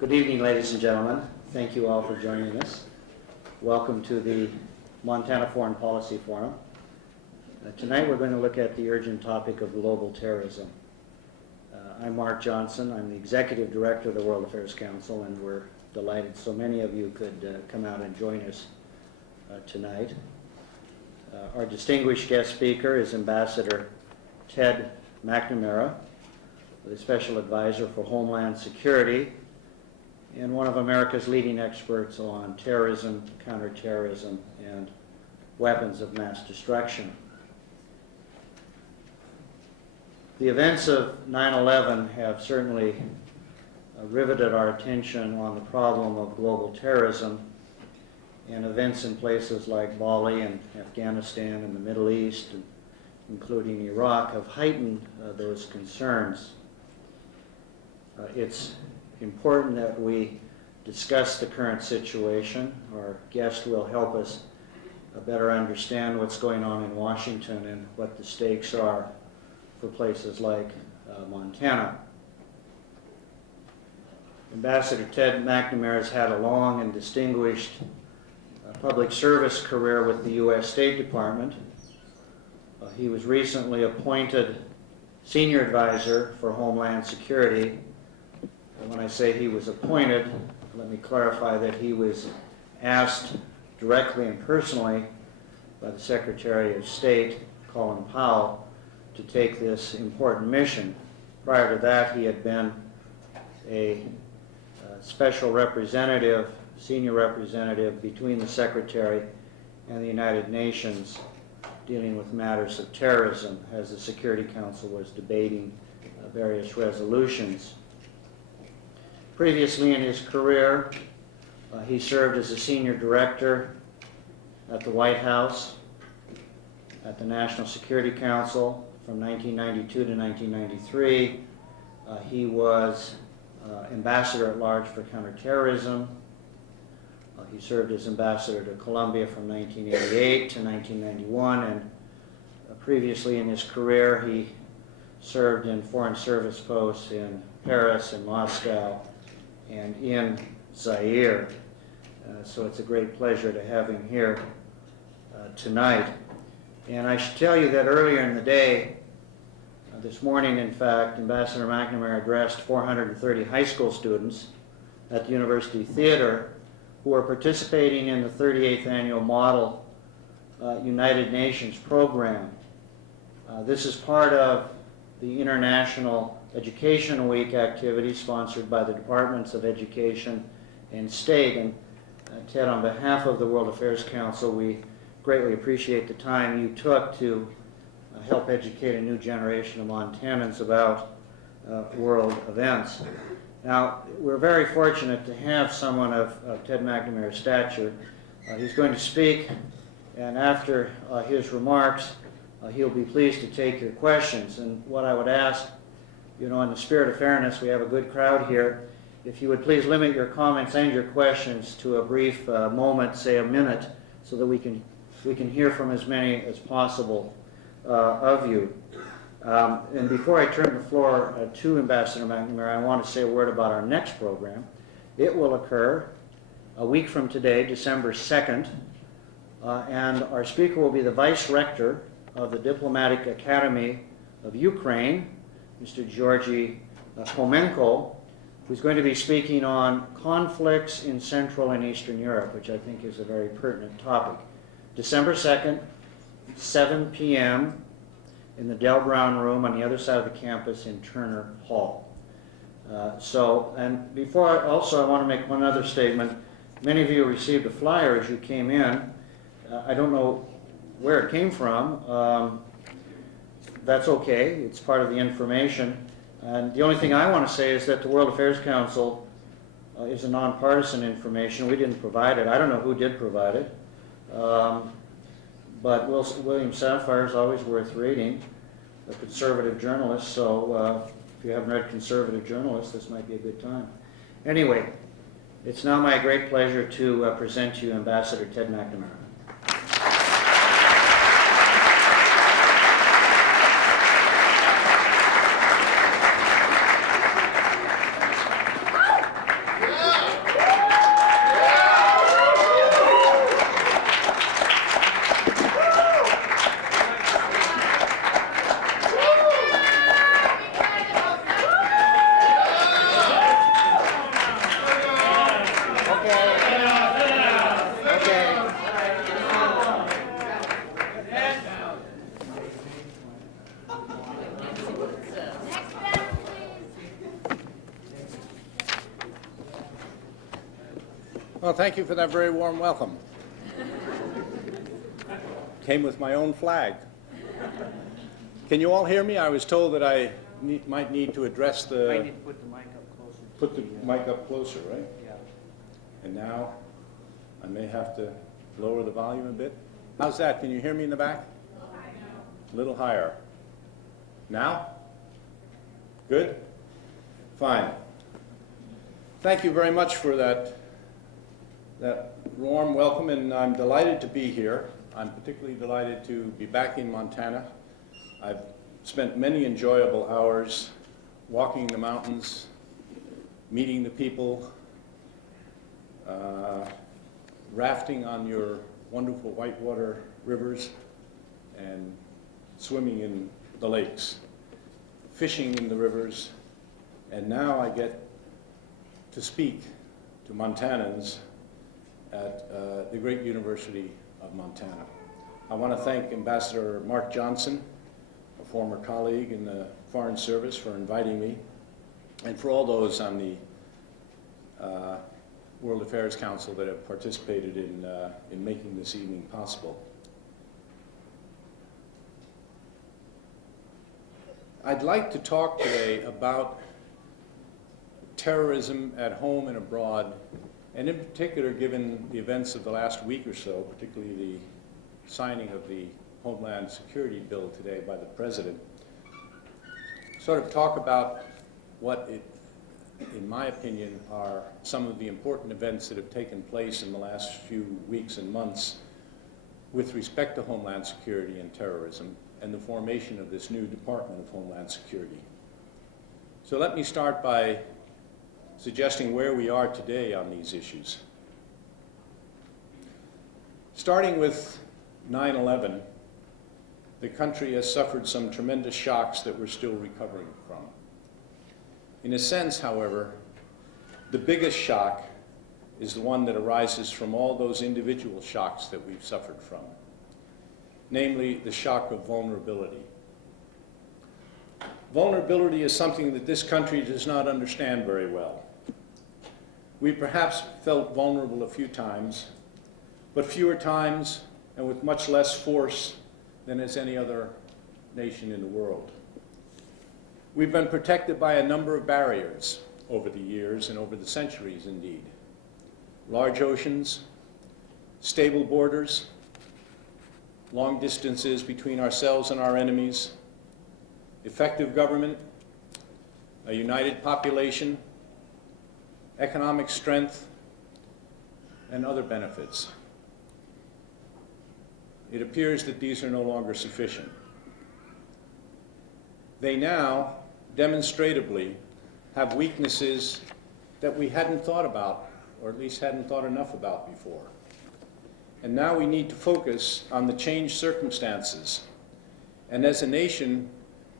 Good evening, ladies and gentlemen. Thank you all for joining us. Welcome to the Montana Foreign Policy Forum. Tonight we're going to look at the urgent topic of global terrorism. I'm Mark Johnson. I'm the Executive Director of the World Affairs Council, and we're delighted so many of you could come out and join us tonight. Our distinguished guest speaker is Ambassador Ted McNamara, the Special Advisor for Homeland Security and one of America's leading experts on terrorism, counterterrorism, and weapons of mass destruction. The events of 9/11 have certainly riveted our attention on the problem of global terrorism, and events in places like Bali and Afghanistan and the Middle East, including Iraq, have heightened those concerns. It's important that we discuss the current situation. Our guest will help us better understand what's going on in Washington and what the stakes are for places like Montana. Ambassador Ted McNamara has had a long and distinguished public service career with the U.S. State Department. He was recently appointed Senior Advisor for Homeland Security. And when I say he was appointed, let me clarify that he was asked directly and personally by the Secretary of State, Colin Powell, to take this important mission. Prior to that, he had been a special representative, senior representative between the Secretary and the United Nations dealing with matters of terrorism as the Security Council was debating various resolutions. Previously in his career, he served as a senior director at the White House, at the National Security Council from 1992 to 1993. He was ambassador at large for counterterrorism. He served as ambassador to Colombia from 1988 to 1991, and previously in his career he served in foreign service posts in Paris and Moscow and in Zaire. So it's a great pleasure to have him here tonight. And I should tell you that earlier in the day, this morning in fact, Ambassador McNamara addressed 430 high school students at the University Theater who are participating in the 38th Annual Model United Nations program. This is part of the International Education Week activity sponsored by the Departments of Education and State. And Ted, on behalf of the World Affairs Council, we greatly appreciate the time you took to help educate a new generation of Montanans about world events. Now, we're very fortunate to have someone of Ted McNamara's stature. He's going to speak, and after his remarks, he'll be pleased to take your questions. And what I would ask, in the spirit of fairness, we have a good crowd here, if you would please limit your comments and your questions to a brief moment, say a minute, so that we can hear from as many as possible of you. And before I turn the floor to Ambassador McNamara, I want to say a word about our next program. It will occur a week from today, December 2nd, and our speaker will be the Vice Rector of the Diplomatic Academy of Ukraine, Mr. Georgy Fomenko, who's going to be speaking on conflicts in Central and Eastern Europe, which I think is a very pertinent topic. December 2nd, 7 p.m. in the Del Brown Room on the other side of the campus in Turner Hall. And before I want to make one other statement. Many of you received a flyer as you came in. I don't know where it came from. That's okay. It's part of the information. And the only thing I want to say is that the World Affairs Council is a nonpartisan information. We didn't provide it. I don't know who did provide it. But William Safire is always worth reading, a conservative journalist. So if you haven't read Conservative Journalist, this might be a good time. Anyway, it's now my great pleasure to present to you Ambassador Ted McNamara. Well, thank you for that very warm welcome. Came with my own flag. Can you all hear me? I was told that I might need to address the... I need to put the mic up closer. Put the mic up closer, right? Yeah. And now I may have to lower the volume a bit. How's that? Can you hear me in the back? A little higher. Now? Good? Fine. Thank you very much for that warm welcome, and I'm delighted to be here. I'm particularly delighted to be back in Montana. I've spent many enjoyable hours walking the mountains, meeting the people, rafting on your wonderful whitewater rivers, and swimming in the lakes, fishing in the rivers, and now I get to speak to Montanans at the great University of Montana. I want to thank Ambassador Mark Johnson, a former colleague in the Foreign Service, for inviting me, and for all those on the World Affairs Council that have participated in making this evening possible. I'd like to talk today about terrorism at home and abroad, and in particular, given the events of the last week or so, particularly the signing of the Homeland Security Bill today by the President, sort of talk about what, in my opinion, are some of the important events that have taken place in the last few weeks and months with respect to Homeland Security and terrorism, and the formation of this new Department of Homeland Security. So let me start by suggesting where we are today on these issues. Starting with 9/11, the country has suffered some tremendous shocks that we're still recovering from. In a sense, however, the biggest shock is the one that arises from all those individual shocks that we've suffered from, namely the shock of vulnerability. Vulnerability is something that this country does not understand very well. We perhaps felt vulnerable a few times, but fewer times and with much less force than as any other nation in the world. We've been protected by a number of barriers over the years and over the centuries indeed. Large oceans, stable borders, long distances between ourselves and our enemies, effective government, a united population, economic strength, and other benefits. It appears that these are no longer sufficient. They now, demonstratively, have weaknesses that we hadn't thought about, or at least hadn't thought enough about before. And now we need to focus on the changed circumstances. And as a nation,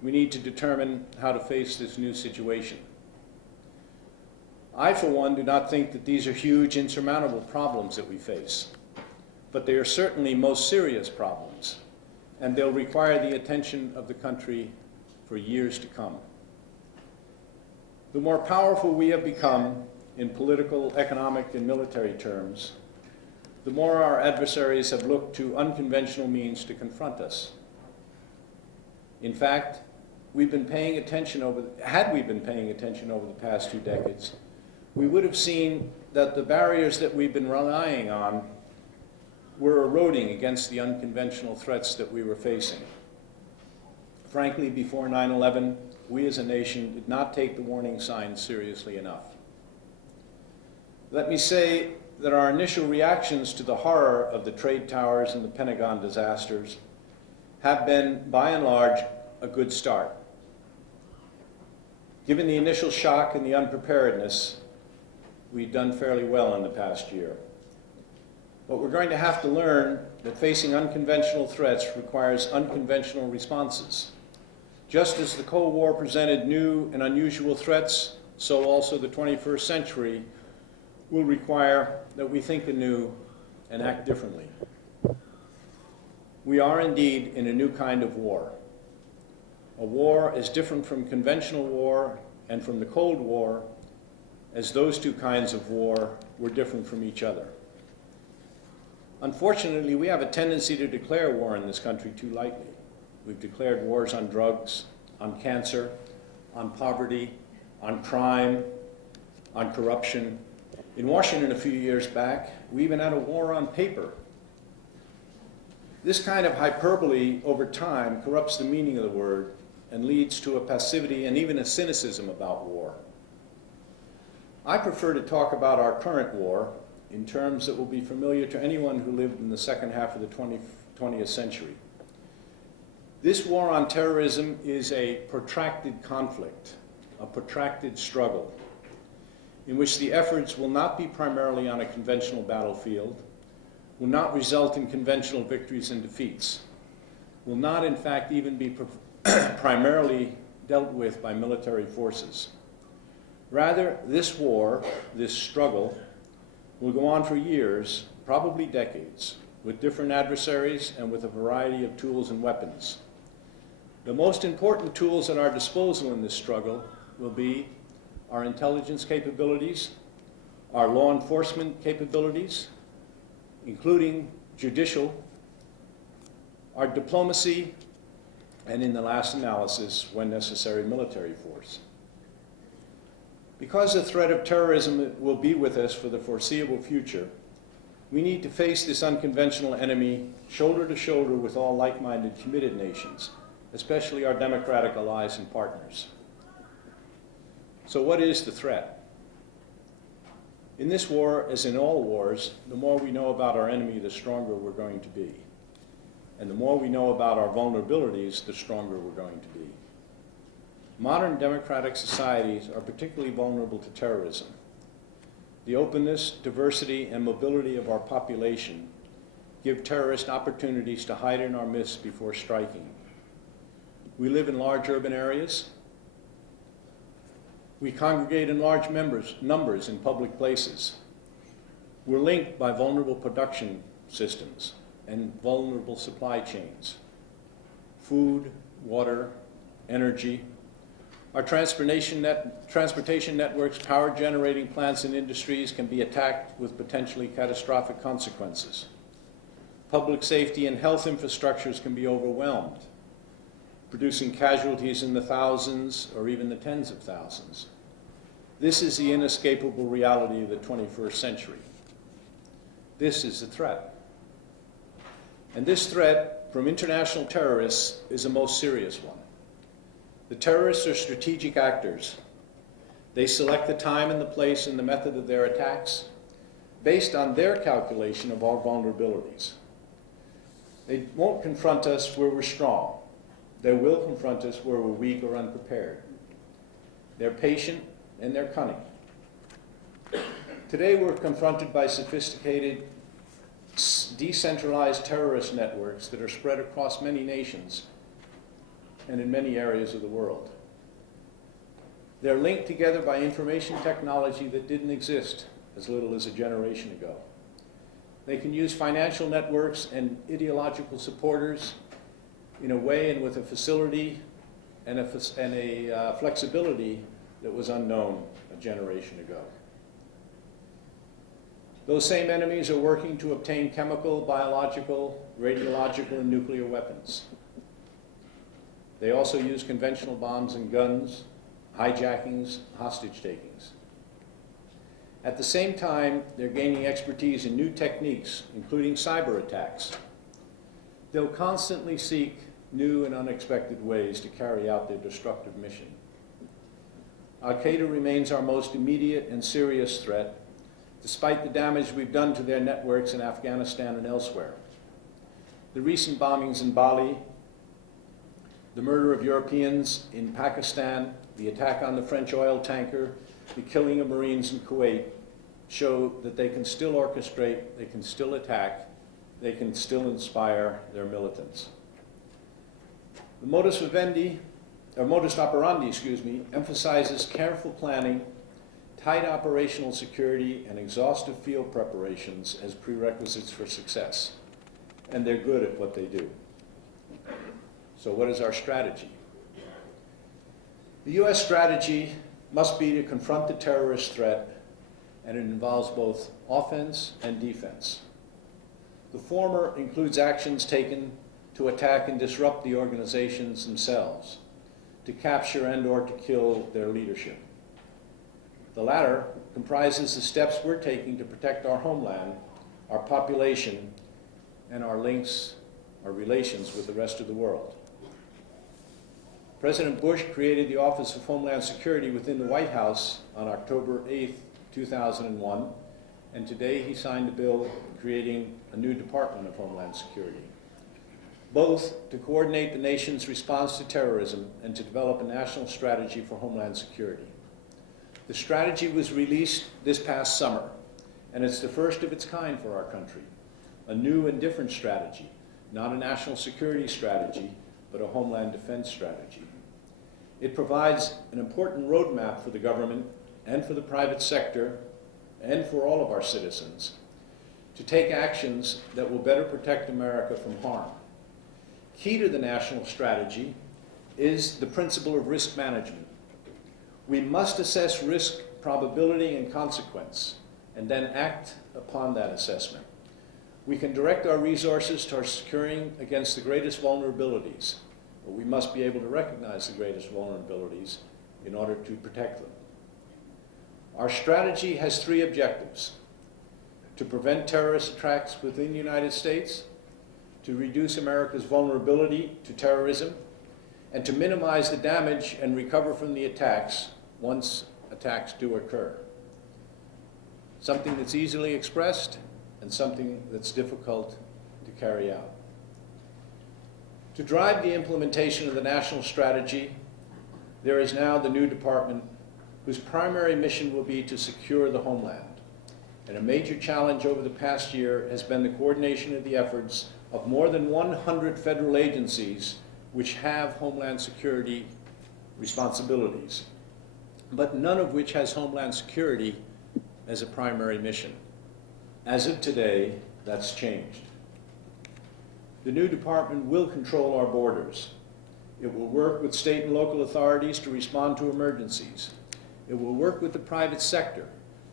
we need to determine how to face this new situation. I, for one, do not think that these are huge, insurmountable problems that we face, but they are certainly most serious problems, and they'll require the attention of the country for years to come. The more powerful we have become in political, economic, and military terms, the more our adversaries have looked to unconventional means to confront us. In fact, had we been paying attention over the past 2 decades, we would have seen that the barriers that we've been relying on were eroding against the unconventional threats that we were facing. Frankly, before 9/11, we as a nation did not take the warning signs seriously enough. Let me say that our initial reactions to the horror of the trade towers and the Pentagon disasters have been, by and large, a good start. Given the initial shock and the unpreparedness, we've done fairly well in the past year. But we're going to have to learn that facing unconventional threats requires unconventional responses. Just as the Cold War presented new and unusual threats, so also the 21st century will require that we think anew and act differently. We are indeed in a new kind of war. A war as different from conventional war and from the Cold War as those two kinds of war were different from each other. Unfortunately, we have a tendency to declare war in this country too lightly. We've declared wars on drugs, on cancer, on poverty, on crime, on corruption. In Washington a few years back, we even had a war on paper. This kind of hyperbole over time corrupts the meaning of the word and leads to a passivity and even a cynicism about war. I prefer to talk about our current war in terms that will be familiar to anyone who lived in the second half of the 20th century. This war on terrorism is a protracted conflict, a protracted struggle, in which the efforts will not be primarily on a conventional battlefield, will not result in conventional victories and defeats, will not in fact even be primarily dealt with by military forces. Rather, this war, this struggle, will go on for years, probably decades, with different adversaries and with a variety of tools and weapons. The most important tools at our disposal in this struggle will be our intelligence capabilities, our law enforcement capabilities, including judicial, our diplomacy, and in the last analysis, when necessary, military force. Because the threat of terrorism will be with us for the foreseeable future, we need to face this unconventional enemy shoulder to shoulder with all like-minded, committed nations, especially our democratic allies and partners. So what is the threat? In this war, as in all wars, the more we know about our enemy, the stronger we're going to be. And the more we know about our vulnerabilities, the stronger we're going to be. Modern democratic societies are particularly vulnerable to terrorism. The openness, diversity, and mobility of our population give terrorists opportunities to hide in our midst before striking. We live in large urban areas. We congregate in large numbers in public places. We're linked by vulnerable production systems and vulnerable supply chains. Food, water, energy. Our transportation networks, power generating plants and industries can be attacked with potentially catastrophic consequences. Public safety and health infrastructures can be overwhelmed, producing casualties in the thousands or even the tens of thousands. This is the inescapable reality of the 21st century. This is the threat. And this threat from international terrorists is a most serious one. The terrorists are strategic actors. They select the time and the place and the method of their attacks based on their calculation of our vulnerabilities. They won't confront us where we're strong. They will confront us where we're weak or unprepared. They're patient and they're cunning. Today we're confronted by sophisticated, decentralized terrorist networks that are spread across many nations and in many areas of the world. They're linked together by information technology that didn't exist as little as a generation ago. They can use financial networks and ideological supporters in a way and with a facility and a flexibility that was unknown a generation ago. Those same enemies are working to obtain chemical, biological, radiological, and nuclear weapons. They also use conventional bombs and guns, hijackings, hostage takings. At the same time, they're gaining expertise in new techniques, including cyber attacks. They'll constantly seek new and unexpected ways to carry out their destructive mission. Al-Qaeda remains our most immediate and serious threat, despite the damage we've done to their networks in Afghanistan and elsewhere. The recent bombings in Bali, the murder of Europeans in Pakistan, the attack on the French oil tanker, the killing of Marines in Kuwait show that they can still orchestrate, they can still attack, they can still inspire their militants. The modus operandi, emphasizes careful planning, tight operational security, and exhaustive field preparations as prerequisites for success. And they're good at what they do. So what is our strategy? The U.S. strategy must be to confront the terrorist threat, and it involves both offense and defense. The former includes actions taken to attack and disrupt the organizations themselves, to capture and or to kill their leadership. The latter comprises the steps we're taking to protect our homeland, our population, and our links, our relations with the rest of the world. President Bush created the Office of Homeland Security within the White House on October 8, 2001, and today he signed a bill creating a new Department of Homeland Security, both to coordinate the nation's response to terrorism and to develop a national strategy for Homeland Security. The strategy was released this past summer, and it's the first of its kind for our country, a new and different strategy, not a national security strategy, but a homeland defense strategy. It provides an important roadmap for the government and for the private sector and for all of our citizens to take actions that will better protect America from harm. Key to the national strategy is the principle of risk management. We must assess risk, probability, and consequence, and then act upon that assessment. We can direct our resources towards securing against the greatest vulnerabilities, but we must be able to recognize the greatest vulnerabilities in order to protect them. Our strategy has three objectives: to prevent terrorist attacks within the United States, to reduce America's vulnerability to terrorism, and to minimize the damage and recover from the attacks once attacks do occur. Something that's easily expressed and something that's difficult to carry out. To drive the implementation of the national strategy, there is now the new department whose primary mission will be to secure the homeland. And a major challenge over the past year has been the coordination of the efforts of more than 100 federal agencies which have homeland security responsibilities, but none of which has homeland security as a primary mission. As of today, that's changed. The new department will control our borders. It will work with state and local authorities to respond to emergencies. It will work with the private sector,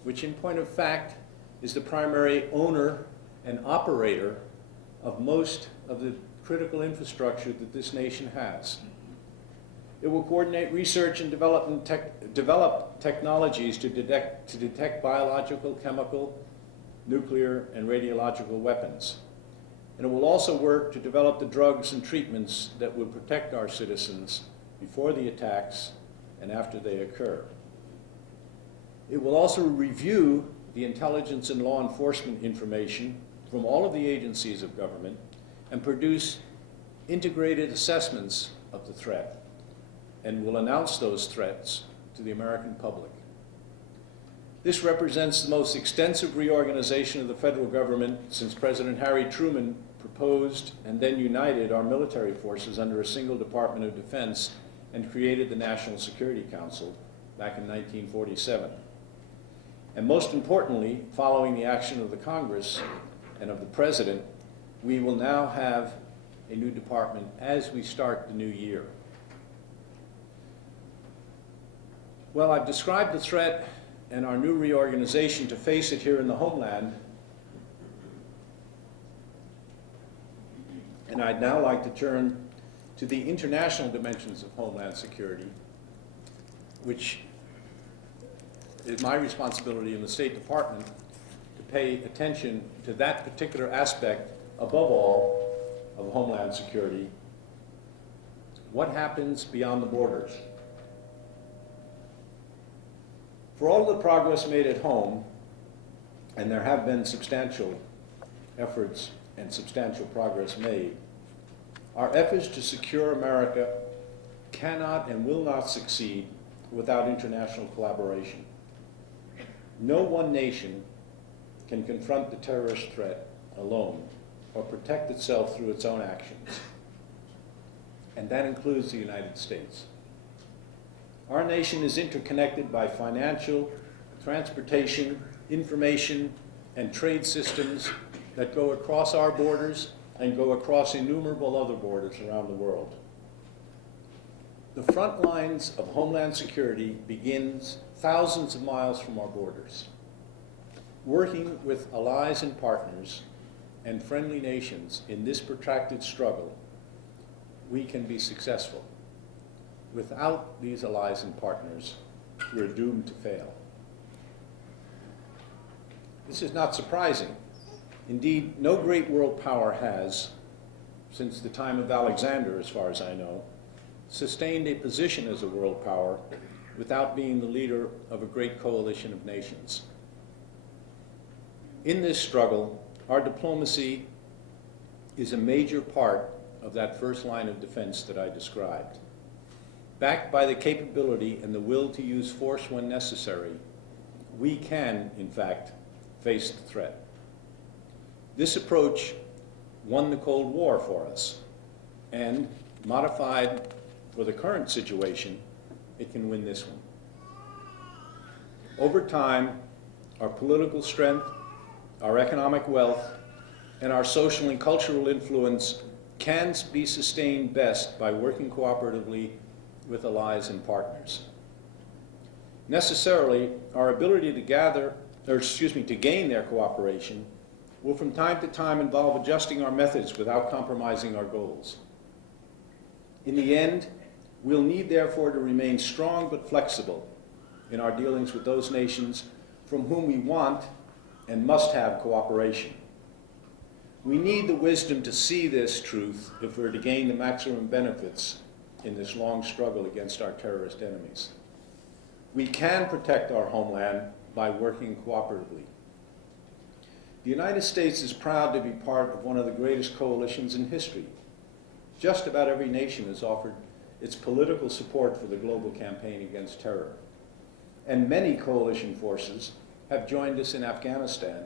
which in point of fact is the primary owner and operator of most of the critical infrastructure that this nation has. It will coordinate research and develop technologies to detect biological, chemical, nuclear, and radiological weapons. And it will also work to develop the drugs and treatments that will protect our citizens before the attacks and after they occur. It will also review the intelligence and law enforcement information from all of the agencies of government and produce integrated assessments of the threat, and will announce those threats to the American public. This represents the most extensive reorganization of the federal government since President Harry Truman proposed and then united our military forces under a single Department of Defense and created the National Security Council back in 1947. And most importantly, following the action of the Congress and of the President, we will now have a new department as we start the new year. Well, I've described the threat and our new reorganization to face it here in the homeland, and I'd now like to turn to the international dimensions of homeland security, which is my responsibility in the State Department to pay attention to that particular aspect above all of homeland security. What happens beyond the borders? For all the progress made at home, and there have been substantial efforts and substantial progress made, our efforts to secure America cannot and will not succeed without international collaboration. No one nation can confront the terrorist threat alone or protect itself through its own actions, and that includes the United States. Our nation is interconnected by financial, transportation, information, and trade systems that go across our borders and go across innumerable other borders around the world. The front lines of Homeland Security begins thousands of miles from our borders. Working with allies and partners and friendly nations in this protracted struggle, we can be successful. Without these allies and partners, we're doomed to fail. This is not surprising. Indeed, no great world power has, since the time of Alexander, as far as I know, sustained a position as a world power without being the leader of a great coalition of nations. In this struggle, our diplomacy is a major part of that first line of defense that I described. Backed by the capability and the will to use force when necessary, we can, in fact, face the threat. This approach won the Cold War for us, and modified for the current situation, it can win this one. Over time, our political strength, our economic wealth, and our social and cultural influence can be sustained best by working cooperatively with allies and partners. Necessarily, our ability to gain their cooperation will from time to time involve adjusting our methods without compromising our goals. In the end, we'll need therefore to remain strong but flexible in our dealings with those nations from whom we want and must have cooperation. We need the wisdom to see this truth if we're to gain the maximum benefits in this long struggle against our terrorist enemies. We can protect our homeland by working cooperatively. The United States is proud to be part of one of the greatest coalitions in history. Just about every nation has offered its political support for the global campaign against terror. And many coalition forces have joined us in Afghanistan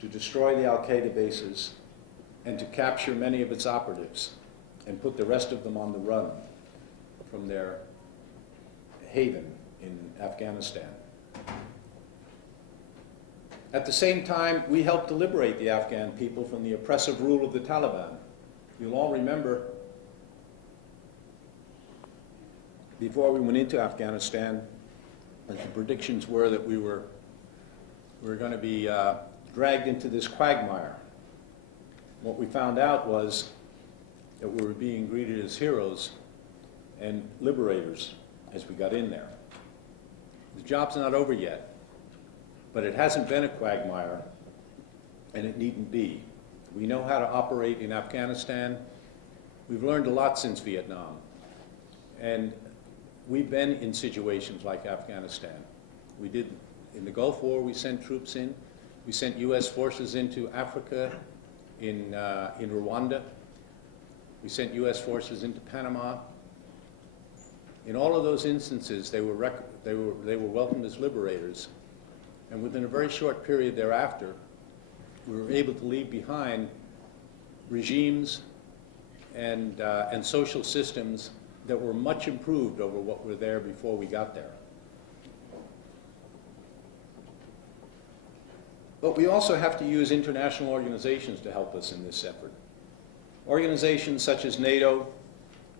to destroy the Al-Qaeda bases and to capture many of its operatives and put the rest of them on the run from their haven in Afghanistan. At the same time, we helped to liberate the Afghan people from the oppressive rule of the Taliban. You'll all remember, before we went into Afghanistan, that the predictions were that we were going to be dragged into this quagmire. What we found out was that we were being greeted as heroes and liberators as we got in there. The job's not over yet, but it hasn't been a quagmire, and it needn't be. We know how to operate in Afghanistan. We've learned a lot since Vietnam, and we've been in situations like Afghanistan. We did, in the Gulf War, we sent troops in. We sent U.S. forces into Africa, in Rwanda. We sent U.S. forces into Panama. In all of those instances, they were welcomed as liberators. And within a very short period thereafter, we were able to leave behind regimes and social systems that were much improved over what were there before we got there. But we also have to use international organizations to help us in this effort. Organizations such as NATO,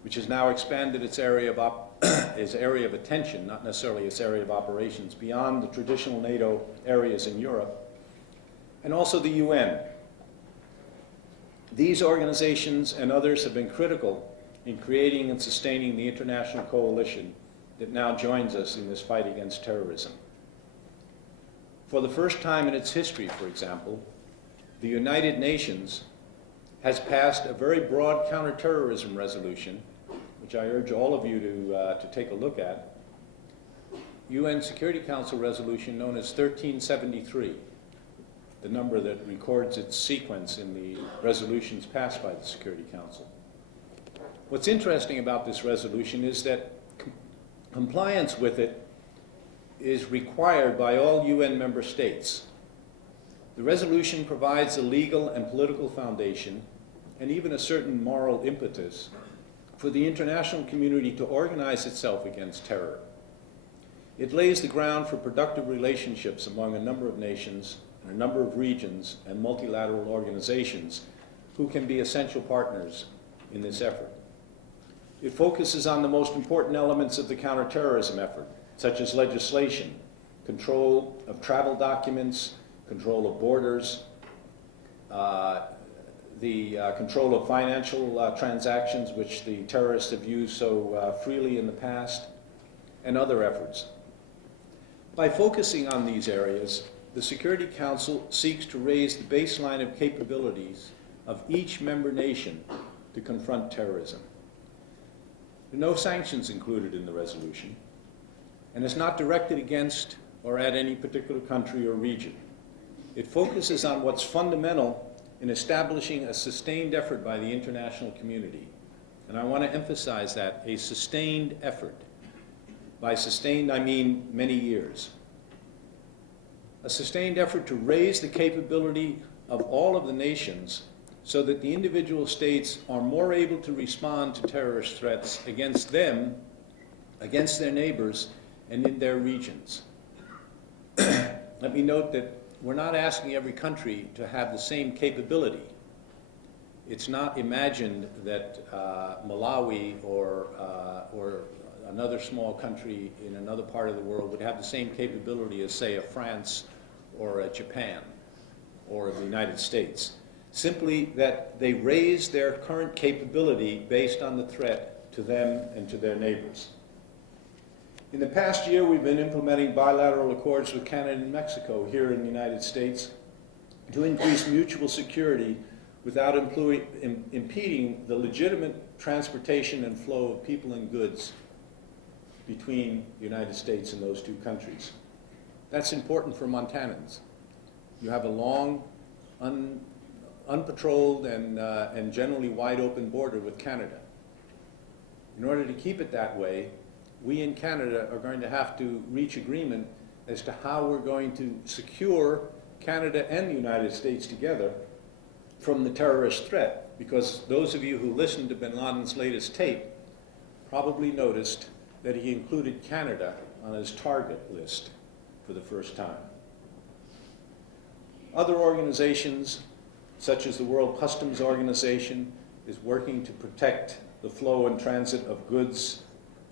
which has now expanded its area of attention, not necessarily its area of operations, beyond the traditional NATO areas in Europe, and also the UN. These organizations and others have been critical in creating and sustaining the international coalition that now joins us in this fight against terrorism. For the first time in its history, for example, the United Nations has passed a very broad counterterrorism resolution, which I urge all of you to take a look at, UN Security Council resolution known as 1373, the number that records its sequence in the resolutions passed by the Security Council. What's interesting about this resolution is that compliance with it is required by all UN member states. The resolution provides a legal and political foundation and even a certain moral impetus for the international community to organize itself against terror. It lays the ground for productive relationships among a number of nations, and a number of regions, and multilateral organizations who can be essential partners in this effort. It focuses on the most important elements of the counterterrorism effort, such as legislation, control of travel documents, control of borders, the control of financial transactions, which the terrorists have used so freely in the past, and other efforts. By focusing on these areas, the Security Council seeks to raise the baseline of capabilities of each member nation to confront terrorism. There are no sanctions included in the resolution, and it's not directed against or at any particular country or region. It focuses on what's fundamental in establishing a sustained effort by the international community. And I want to emphasize that, a sustained effort. By sustained, I mean many years. A sustained effort to raise the capability of all of the nations so that the individual states are more able to respond to terrorist threats against them, against their neighbors, and in their regions. Let me note that we're not asking every country to have the same capability. It's not imagined that Malawi or another small country in another part of the world would have the same capability as, say, a France or a Japan or the United States. Simply that they raise their current capability based on the threat to them and to their neighbors. In the past year, we've been implementing bilateral accords with Canada and Mexico here in the United States to increase mutual security without impeding the legitimate transportation and flow of people and goods between the United States and those two countries. That's important for Montanans. You have a long, unpatrolled and generally wide open border with Canada. In order to keep it that way, we in Canada are going to have to reach agreement as to how we're going to secure Canada and the United States together from the terrorist threat, because those of you who listened to bin Laden's latest tape probably noticed that he included Canada on his target list for the first time. Other organizations, such as the World Customs Organization, is working to protect the flow and transit of goods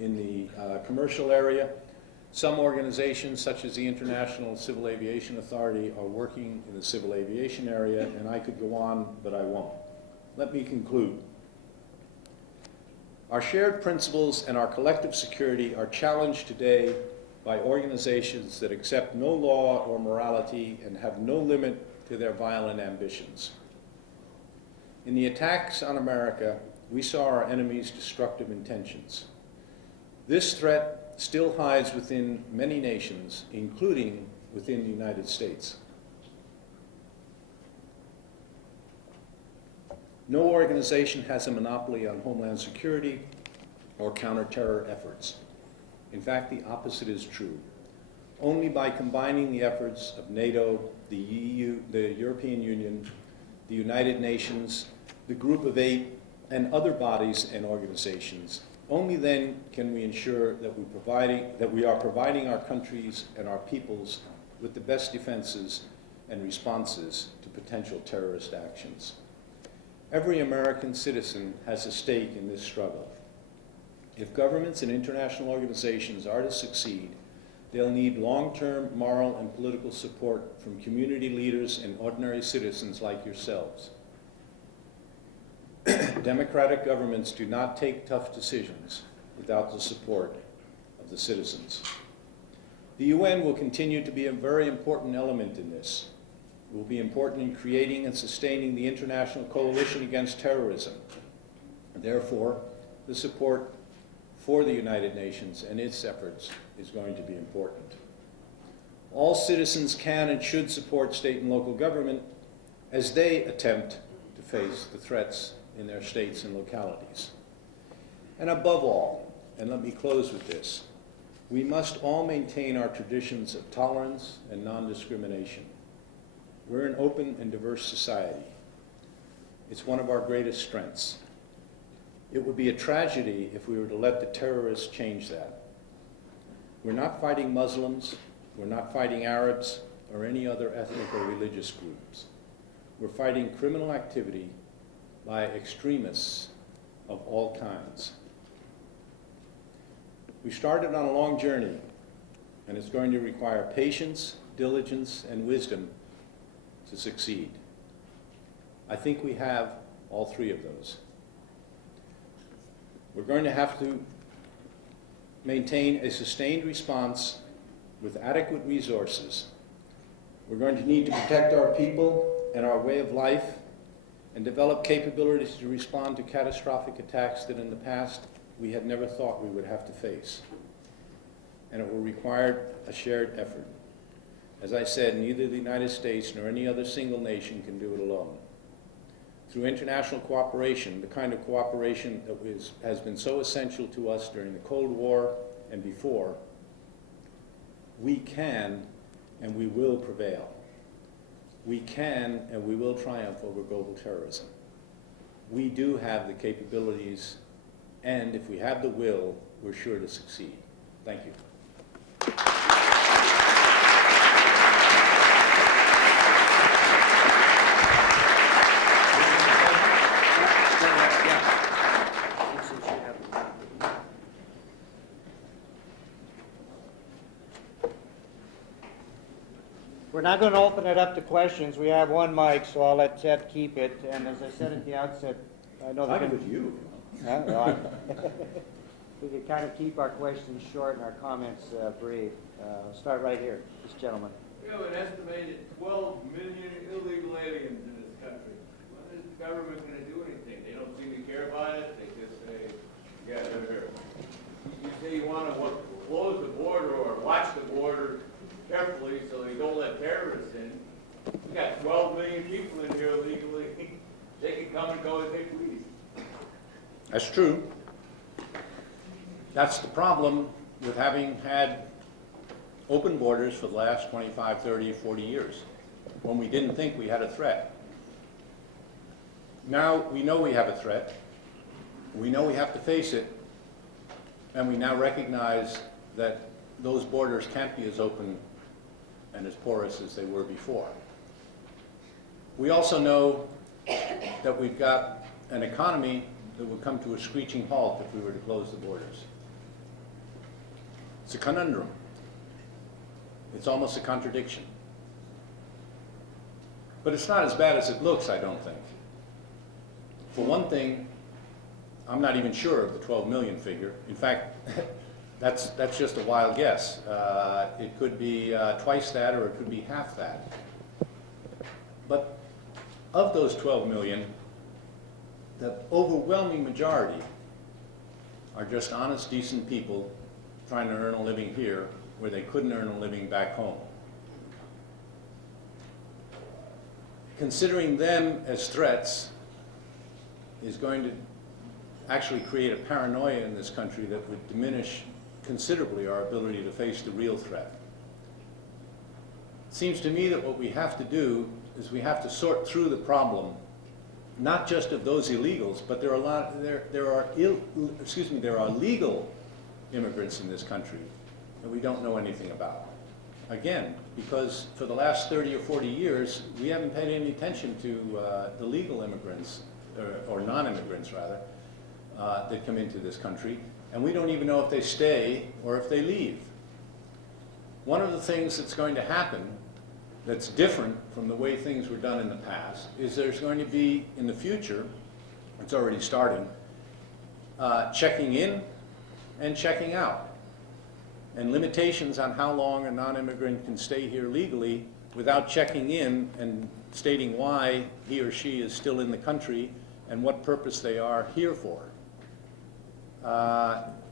in the commercial area. Some organizations, such as the International Civil Aviation Authority, are working in the civil aviation area, and I could go on, but I won't. Let me conclude. Our shared principles and our collective security are challenged today by organizations that accept no law or morality and have no limit to their violent ambitions. In the attacks on America, we saw our enemies' destructive intentions. This threat still hides within many nations, including within the United States. No organization has a monopoly on homeland security or counter-terror efforts. In fact, the opposite is true. Only by combining the efforts of NATO, the EU, the European Union, the United Nations, the Group of Eight, and other bodies and organizations, only then can we ensure that we are providing our countries and our peoples with the best defenses and responses to potential terrorist actions. Every American citizen has a stake in this struggle. If governments and international organizations are to succeed, they'll need long-term moral and political support from community leaders and ordinary citizens like yourselves. Democratic governments do not take tough decisions without the support of the citizens. The UN will continue to be a very important element in this. It will be important in creating and sustaining the international coalition against terrorism. Therefore, the support for the United Nations and its efforts is going to be important. All citizens can and should support state and local government as they attempt to face the threats in their states and localities. And above all, and let me close with this, we must all maintain our traditions of tolerance and non-discrimination. We're an open and diverse society. It's one of our greatest strengths. It would be a tragedy if we were to let the terrorists change that. We're not fighting Muslims, we're not fighting Arabs, or any other ethnic or religious groups. We're fighting criminal activity by extremists of all kinds. We started on a long journey, and it's going to require patience, diligence, and wisdom to succeed. I think we have all three of those. We're going to have to maintain a sustained response with adequate resources. We're going to need to protect our people and our way of life and develop capabilities to respond to catastrophic attacks that in the past we had never thought we would have to face. And it will require a shared effort. As I said, neither the United States nor any other single nation can do it alone. Through international cooperation, the kind of cooperation that has been so essential to us during the Cold War and before, we can and we will prevail. We can and we will triumph over global terrorism. We do have the capabilities, and if we have the will, we're sure to succeed. Thank you. We're not going to open it up to questions. We have one mic, so I'll let Ted keep it. And as I said at the outset, I know that with you. we could kind of keep our questions short and our comments brief. I'll start right here, this gentleman. We have an estimated 12 million illegal aliens in this country. When is the government going to do anything? They don't seem to care about it. They just say, yeah, they're here. You say you want to close the border or watch the border carefully so they don't let terrorists in. We got 12 million people in here illegally. They can come and go as they please. That's true. That's the problem with having had open borders for the last 25, 30, 40 years, when we didn't think we had a threat. Now we know we have a threat. We know we have to face it. And we now recognize that those borders can't be as open and as porous as they were before. We also know that we've got an economy that would come to a screeching halt if we were to close the borders. It's a conundrum. It's almost a contradiction. But it's not as bad as it looks, I don't think. For one thing, I'm not even sure of the 12 million figure. In fact, that's just a wild guess. It could be twice that, or it could be half that. But of those 12 million, the overwhelming majority are just honest, decent people trying to earn a living here where they couldn't earn a living back home. Considering them as threats is going to actually create a paranoia in this country that would diminish considerably our ability to face the real threat. It seems to me that what we have to do is we have to sort through the problem, not just of those illegals, but there are legal immigrants in this country that we don't know anything about. Again, because for the last 30 or 40 years, we haven't paid any attention to the legal immigrants, or non-immigrants rather, that come into this country, and we don't even know if they stay or if they leave. One of the things that's going to happen that's different from the way things were done in the past is there's going to be, in the future, it's already starting, checking in and checking out, and limitations on how long a non-immigrant can stay here legally without checking in and stating why he or she is still in the country and what purpose they are here for.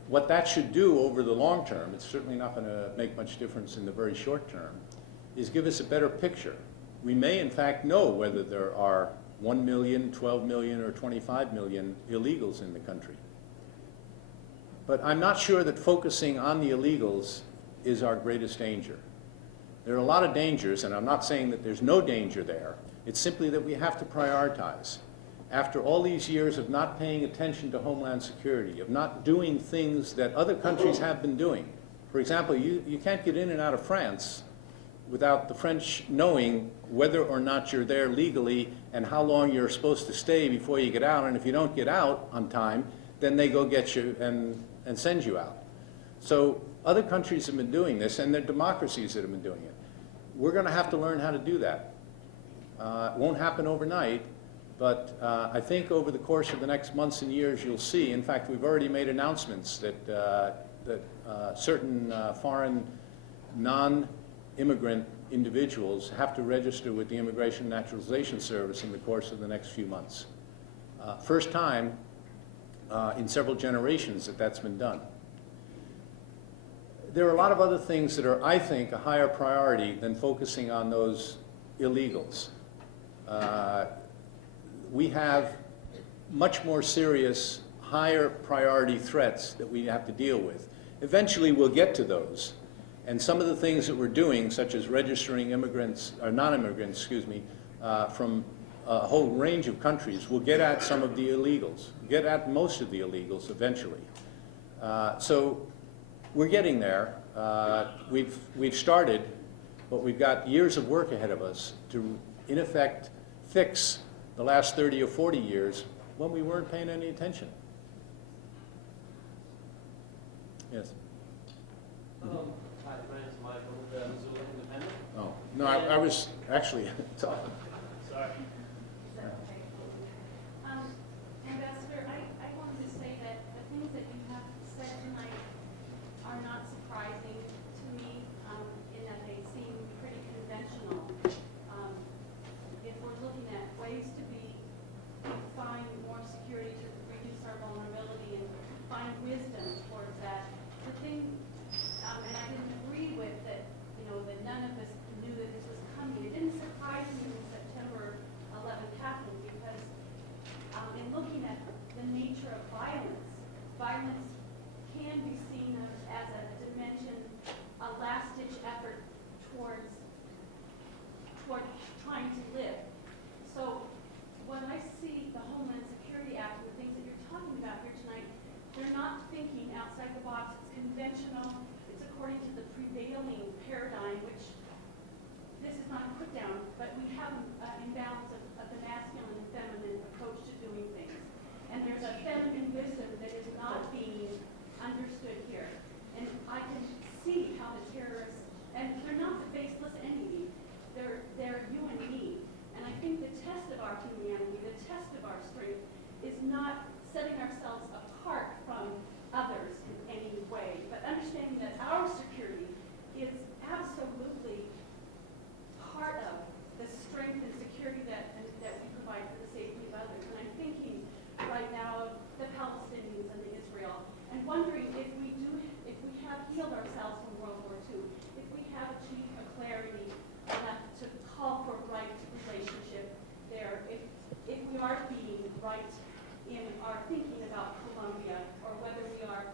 What that should do over the long term, it's certainly not going to make much difference in the very short term, is give us a better picture. We may in fact know whether there are 1 million, 12 million, or 25 million illegals in the country. But I'm not sure that focusing on the illegals is our greatest danger. There are a lot of dangers, and I'm not saying that there's no danger there. It's simply that we have to prioritize. After all these years of not paying attention to Homeland Security, of not doing things that other countries have been doing. For example, you can't get in and out of France without the French knowing whether or not you're there legally and how long you're supposed to stay before you get out. And if you don't get out on time, then they go get you and send you out. So other countries have been doing this, and they're democracies that have been doing it. We're going to have to learn how to do that. It won't happen overnight, but I think over the course of the next months and years you'll see. In fact, we've already made announcements that, certain foreign non-immigrant individuals have to register with the Immigration and Naturalization Service in the course of the next few months. First time in several generations that that's been done. There are a lot of other things that are, I think, a higher priority than focusing on those illegals. We have much more serious, higher priority threats that we have to deal with. Eventually we'll get to those. And some of the things that we're doing, such as registering immigrants, or non-immigrants, excuse me, from a whole range of countries, will get at some of the illegals, get at most of the illegals eventually. So we're getting there. We've started, but we've got years of work ahead of us to, in effect, fix the last 30 or 40 years when we weren't paying any attention. Yes? Hi, my name's Michael with the Missoula Independent. Oh, no, I was actually, Sorry. Ambassador, I wanted to say that the things that you have said tonight are not surprising to me, in that they seem pretty conventional. If we're looking at ways to find more security to reduce our vulnerability and find wisdom towards that, the thing, and I didn't agree with that, that none of us knew that this was coming. It didn't surprise me when September 11th happened, because in looking at the nature of violence, violence can be seen as a dimension, a last-ditch effort toward trying to live. So when I see the Homeland Security Act and the things that you're talking about here tonight, they're not thinking outside the box. It's conventional. It's according to the prevailing paradigm, which this is not a put down, but we have an imbalance of the masculine and feminine approach to doing things. And there's a feminine wisdom that is not being understood here. And I can see how the terrorists, and they're not the faceless enemy, they're you and me. And I think the test of our humanity, the test of our strength, is not setting ourselves apart from others in any way, but understanding that our security is absolutely part of the strength and security that we provide for the safety of others. And I'm thinking right now of the Palestinians and the Israel, and wondering if we have healed ourselves from World War II, if we have achieved a clarity enough to call for right relationship there, if we are being right in our thinking about Colombia, or whether we are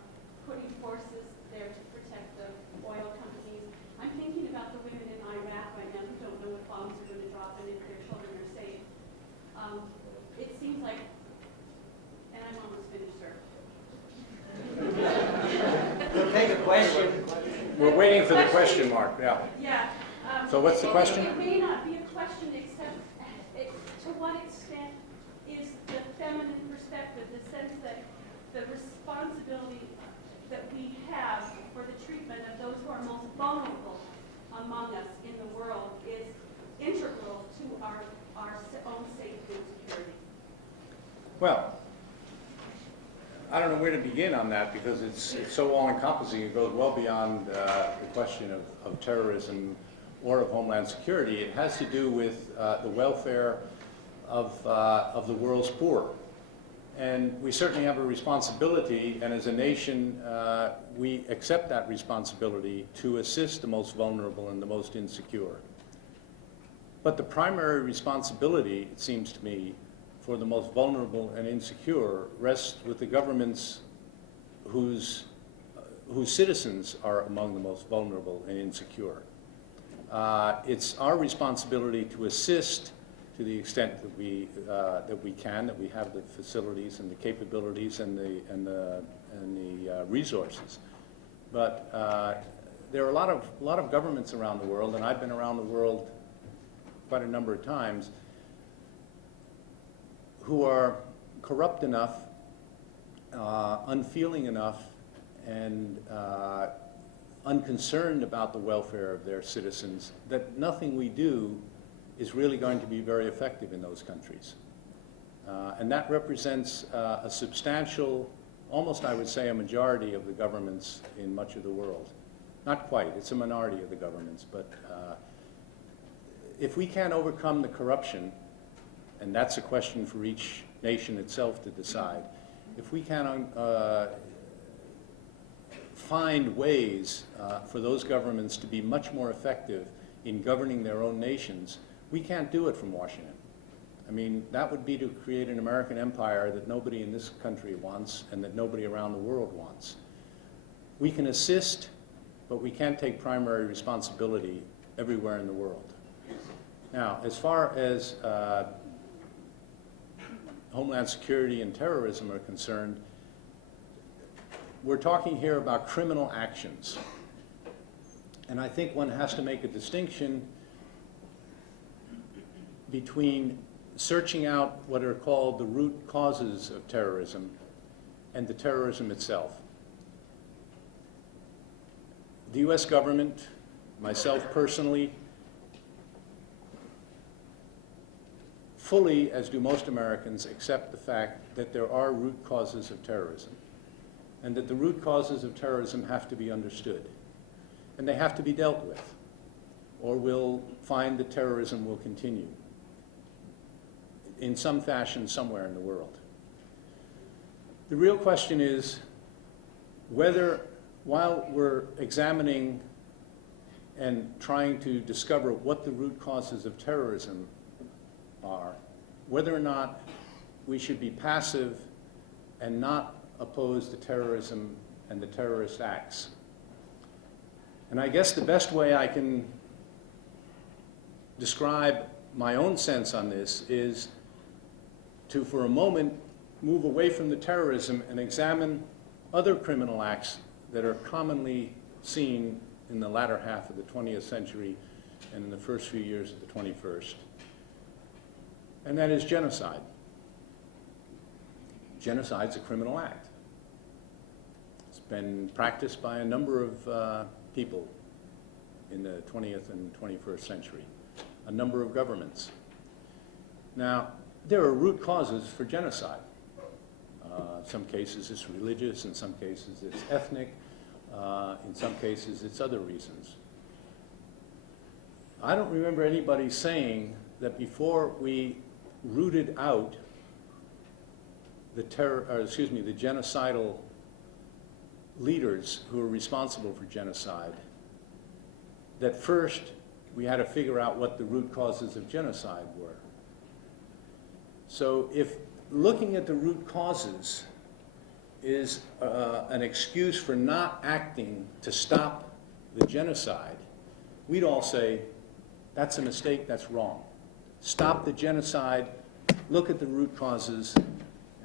putting forces there to protect the oil companies. I'm thinking about the women in Iraq right now who don't know if bombs are going to drop and if their children are safe. It seems like, and I'm almost finished, sir. We'll take a question. we're waiting for the question mark, yeah. Yeah. So what's the question? It may not be a question, except to what extent is the feminine perspective, the sense that the responsibility that we have for the treatment of those who are most vulnerable among us in the world is integral to our own safety and security. Well, I don't know where to begin on that, because it's so all-encompassing. It goes well beyond the question of terrorism or of homeland security. It has to do with the welfare of the world's poor. And we certainly have a responsibility, and as a nation, we accept that responsibility to assist the most vulnerable and the most insecure. But the primary responsibility, it seems to me, for the most vulnerable and insecure rests with the governments whose citizens are among the most vulnerable and insecure. It's our responsibility to assist to the extent that we can, that we have the facilities and the capabilities and the resources. But there are a lot of governments around the world, and I've been around the world quite a number of times, who are corrupt enough, unfeeling enough, and unconcerned about the welfare of their citizens, that nothing we do is really going to be very effective in those countries. And that represents a substantial, almost I would say a majority of the governments in much of the world. Not quite, it's a minority of the governments, but if we can't overcome the corruption, and that's a question for each nation itself to decide, if we can't find ways for those governments to be much more effective in governing their own nations, we can't do it from Washington. I mean, that would be to create an American empire that nobody in this country wants and that nobody around the world wants. We can assist, but we can't take primary responsibility everywhere in the world. Now, as far as Homeland Security and terrorism are concerned, we're talking here about criminal actions. And I think one has to make a distinction between searching out what are called the root causes of terrorism and the terrorism itself. The US government, myself personally, fully, as do most Americans, accept the fact that there are root causes of terrorism, and that the root causes of terrorism have to be understood, and they have to be dealt with, or we'll find that terrorism will continue in some fashion somewhere in the world. The real question is whether, while we're examining and trying to discover what the root causes of terrorism are, whether or not we should be passive and not oppose the terrorism and the terrorist acts. And I guess the best way I can describe my own sense on this is to, for a moment, move away from the terrorism and examine other criminal acts that are commonly seen in the latter half of the 20th century and in the first few years of the 21st. And that is genocide. Genocide's a criminal act. It's been practiced by a number of people in the 20th and 21st century, a number of governments. Now, there are root causes for genocide. In some cases it's religious, in some cases it's ethnic, in some cases it's other reasons. I don't remember anybody saying that before we rooted out the genocidal leaders who were responsible for genocide, that first we had to figure out what the root causes of genocide were. So if looking at the root causes is an excuse for not acting to stop the genocide, we'd all say, that's a mistake, that's wrong. Stop the genocide, look at the root causes,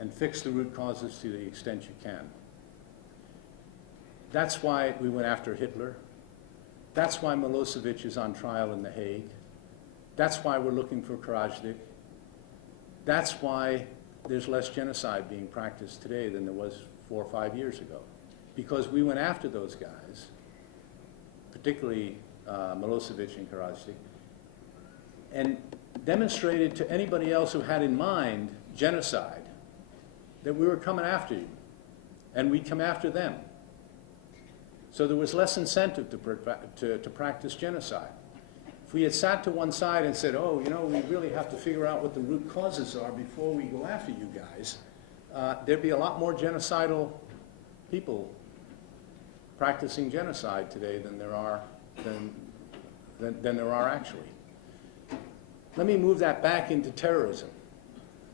and fix the root causes to the extent you can. That's why we went after Hitler. That's why Milosevic is on trial in The Hague. That's why we're looking for Karadzic. That's why there's less genocide being practiced today than there was 4 or 5 years ago. Because we went after those guys, particularly Milosevic and Karadzic, and demonstrated to anybody else who had in mind genocide that we were coming after you, and we'd come after them. So there was less incentive to practice genocide. If we had sat to one side and said, oh, you know, we really have to figure out what the root causes are before we go after you guys, there'd be a lot more genocidal people practicing genocide today than there are actually. Let me move that back into terrorism.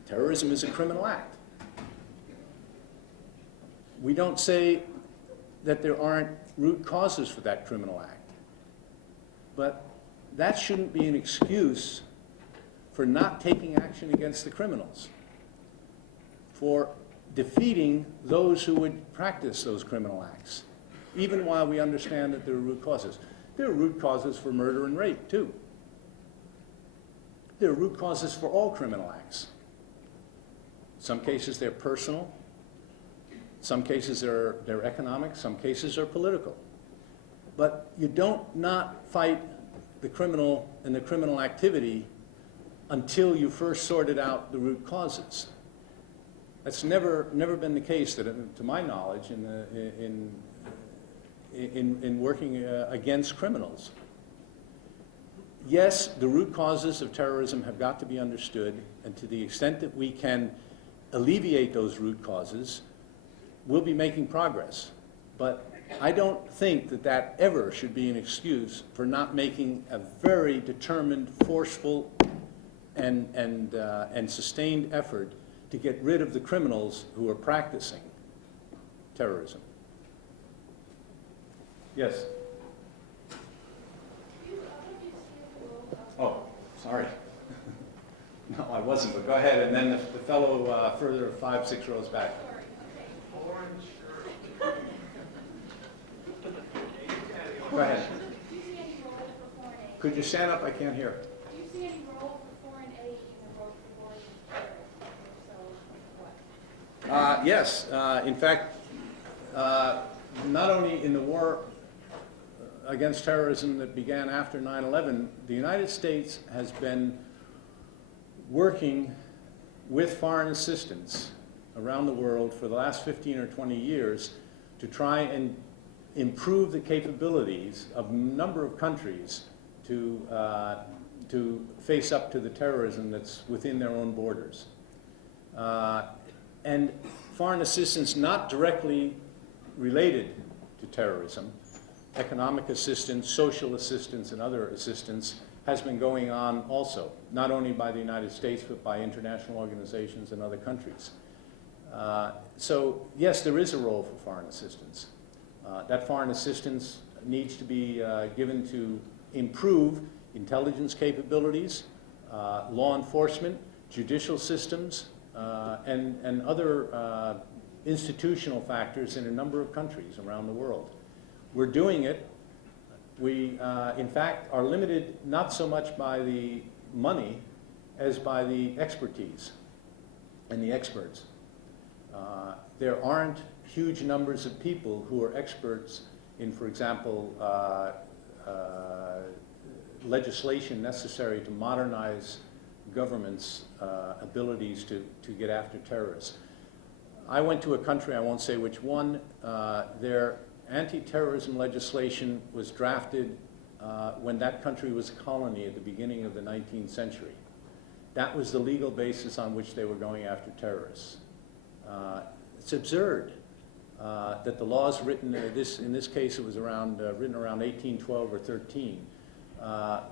Terrorism is a criminal act. We don't say that there aren't root causes for that criminal act, but that shouldn't be an excuse for not taking action against the criminals, for defeating those who would practice those criminal acts, even while we understand that there are root causes. There are root causes for murder and rape, too. There are root causes for all criminal acts. In some cases, they're personal. Some cases they're economic, some cases are political. But you don't not fight the criminal and the criminal activity until you first sorted out the root causes. That's never been the case, that, to my knowledge, in working against criminals. Yes, the root causes of terrorism have got to be understood, and to the extent that we can alleviate those root causes, we'll be making progress. But I don't think that that ever should be an excuse for not making a very determined, forceful, and sustained effort to get rid of the criminals who are practicing terrorism. Yes? Oh, sorry. No, I wasn't, but go ahead, and then the fellow further 5, 6 rows back. Go ahead. Do you see any role for foreign aid? Could you stand up? I can't hear. Do you see any role for foreign aid in the road for war against terrorism? If so, what? Yes. In fact, not only in the war against terrorism that began after 9/11, the United States has been working with foreign assistance around the world for the last 15 or 20 years to try and improve the capabilities of a number of countries to face up to the terrorism that's within their own borders. And foreign assistance not directly related to terrorism, economic assistance, social assistance, and other assistance has been going on also, not only by the United States, but by international organizations and other countries. So yes, there is a role for foreign assistance. That foreign assistance needs to be given to improve intelligence capabilities, law enforcement, judicial systems, and other institutional factors in a number of countries around the world. We're doing it. We, in fact, are limited not so much by the money as by the expertise and the experts. There aren't huge numbers of people who are experts in, for example, legislation necessary to modernize governments' abilities to get after terrorists. I went to a country, I won't say which one, their anti-terrorism legislation was drafted when that country was a colony at the beginning of the 19th century. That was the legal basis on which they were going after terrorists. It's absurd that the laws written, in this case it was written around 1812 or 13,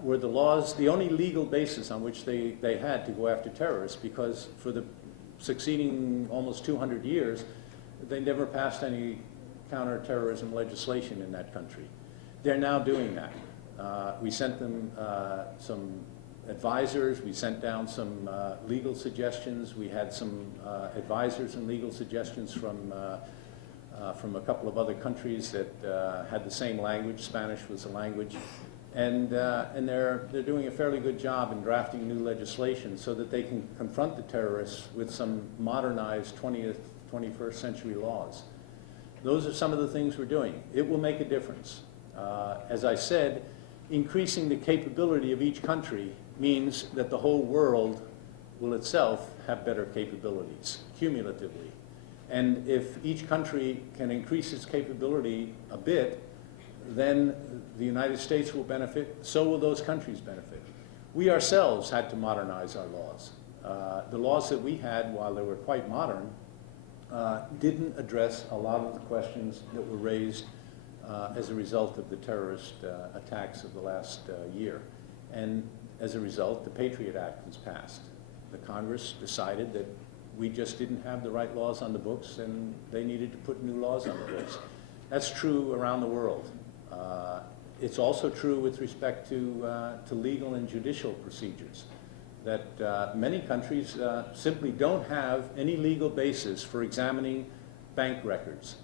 were the laws, the only legal basis on which they had to go after terrorists, because for the succeeding almost 200 years, they never passed any counterterrorism legislation in that country. They're now doing that. We sent them some advisors, we sent down some legal suggestions, we had some advisors and legal suggestions from a couple of other countries that had the same language. Spanish was the language. And they're doing a fairly good job in drafting new legislation so that they can confront the terrorists with some modernized 20th, 21st century laws. Those are some of the things we're doing. It will make a difference. As I said, increasing the capability of each country means that the whole world will itself have better capabilities, cumulatively. And if each country can increase its capability a bit, then the United States will benefit, so will those countries benefit. We ourselves had to modernize our laws. The laws that we had, while they were quite modern, didn't address a lot of the questions that were raised as a result of the terrorist attacks of the last year. And as a result, the Patriot Act was passed. The Congress decided that we just didn't have the right laws on the books, and they needed to put new laws on the books. That's true around the world. It's also true with respect to legal and judicial procedures, that many countries simply don't have any legal basis for examining bank records,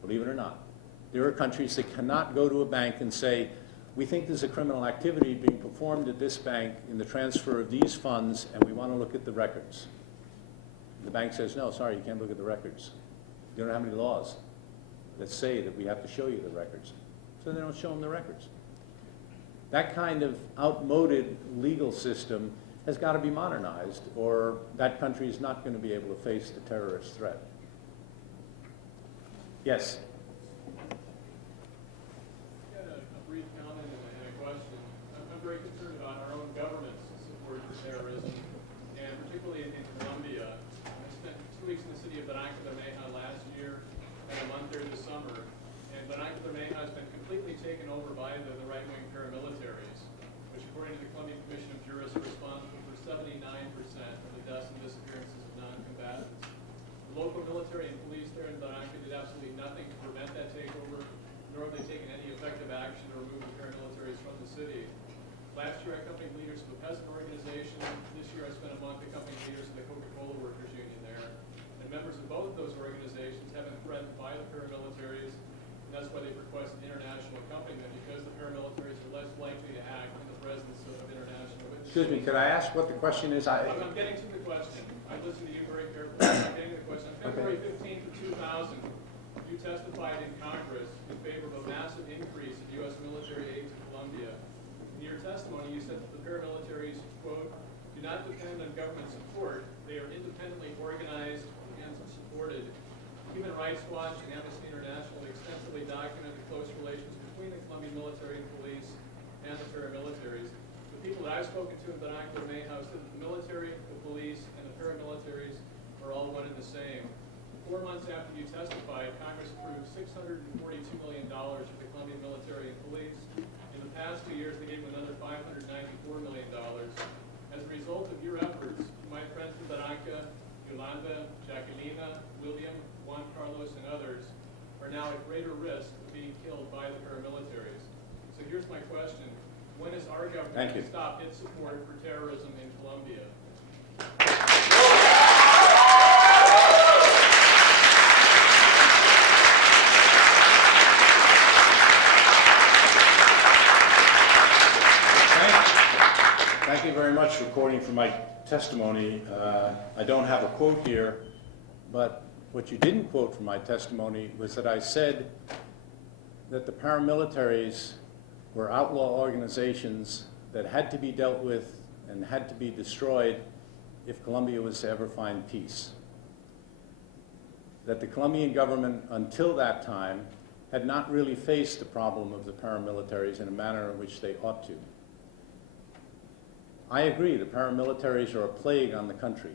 believe it or not. There are countries that cannot go to a bank and say, we think there's a criminal activity being performed at this bank in the transfer of these funds, and we want to look at the records. The bank says, no, sorry, you can't look at the records. You don't have any laws that say that we have to show you the records, so they don't show them the records. That kind of outmoded legal system has got to be modernized, or that country is not going to be able to face the terrorist threat. Yes? Got a brief comment and a question. I'm very concerned about our own government's support for terrorism, and particularly in Colombia. I spent 2 weeks in the city of Barranquilla last year and a month there this summer, and Barranquilla has been completely taken over by the right-wing paramilitaries, which according to the Colombian Commission of Jurists are responsible for 79% of the deaths and disappearances of non-combatants. The local military and police there in Barranquilla did absolutely nothing to prevent that takeover, nor have they taken any effective action to remove the paramilitaries from the city. Last year I accompanied leaders of the peasant organization. This year I spent a month accompanying leaders of the Coca-Cola Workers Union there. And members of both of those organizations have been threatened by the paramilitaries, and that's why they've requested international accompaniment, because the paramilitaries are less likely to act in the presence of international witnesses. Excuse me, could I ask what the question is? I'm getting to the question. I listened to you very carefully. I'm getting to the question. On February 15th of 2000, you testified in Congress in favor of a massive increase in U.S. military aid to Colombia. In your testimony, you said that the paramilitaries, quote, do not depend on government support. They are independently organized and supported. Human Rights Watch and Amnesty International extensively documented the close relations between the Colombian military and police and the paramilitaries. The people that I've spoken to in Barranquilla said that the military, the police, and the paramilitaries are all one and the same. 4 months after you testified, Congress approved $642 million for the Colombian military and police. In the past 2 years, they gave them another $594 million. As a result of your efforts, my friends in Barranquilla, Yolanda, Jacquelina, William, Juan Carlos, and others are now at greater risk of being killed by the paramilitaries. So here's my question. When is our government going to stop its support for terrorism in Colombia? Thank you very much for quoting from my testimony. I don't have a quote here, but what you didn't quote from my testimony was that I said that the paramilitaries were outlaw organizations that had to be dealt with and had to be destroyed if Colombia was to ever find peace. That the Colombian government, until that time, had not really faced the problem of the paramilitaries in a manner in which they ought to. I agree, the paramilitaries are a plague on the country,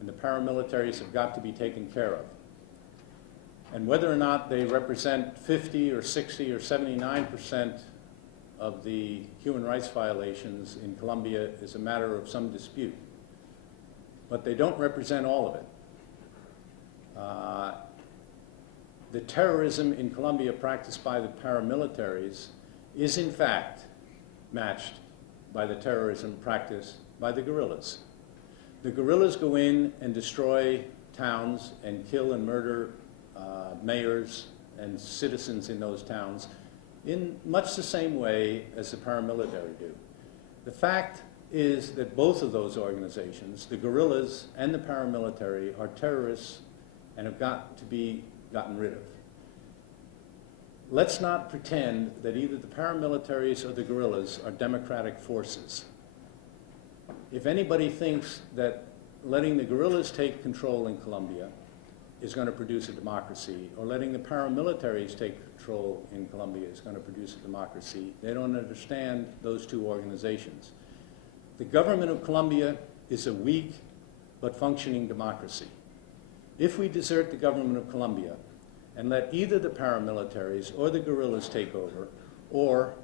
and the paramilitaries have got to be taken care of. And whether or not they represent 50 or 60 or 79% of the human rights violations in Colombia is a matter of some dispute. But they don't represent all of it. The terrorism in Colombia practiced by the paramilitaries is in fact matched by the terrorism practiced by the guerrillas. The guerrillas go in and destroy towns and kill and murder mayors and citizens in those towns in much the same way as the paramilitary do. The fact is that both of those organizations, the guerrillas and the paramilitary, are terrorists and have got to be gotten rid of. Let's not pretend that either the paramilitaries or the guerrillas are democratic forces. If anybody thinks that letting the guerrillas take control in Colombia is going to produce a democracy, or letting the paramilitaries take control in Colombia is going to produce a democracy, they don't understand those two organizations. The government of Colombia is a weak but functioning democracy. If we desert the government of Colombia and let either the paramilitaries or the guerrillas take over, or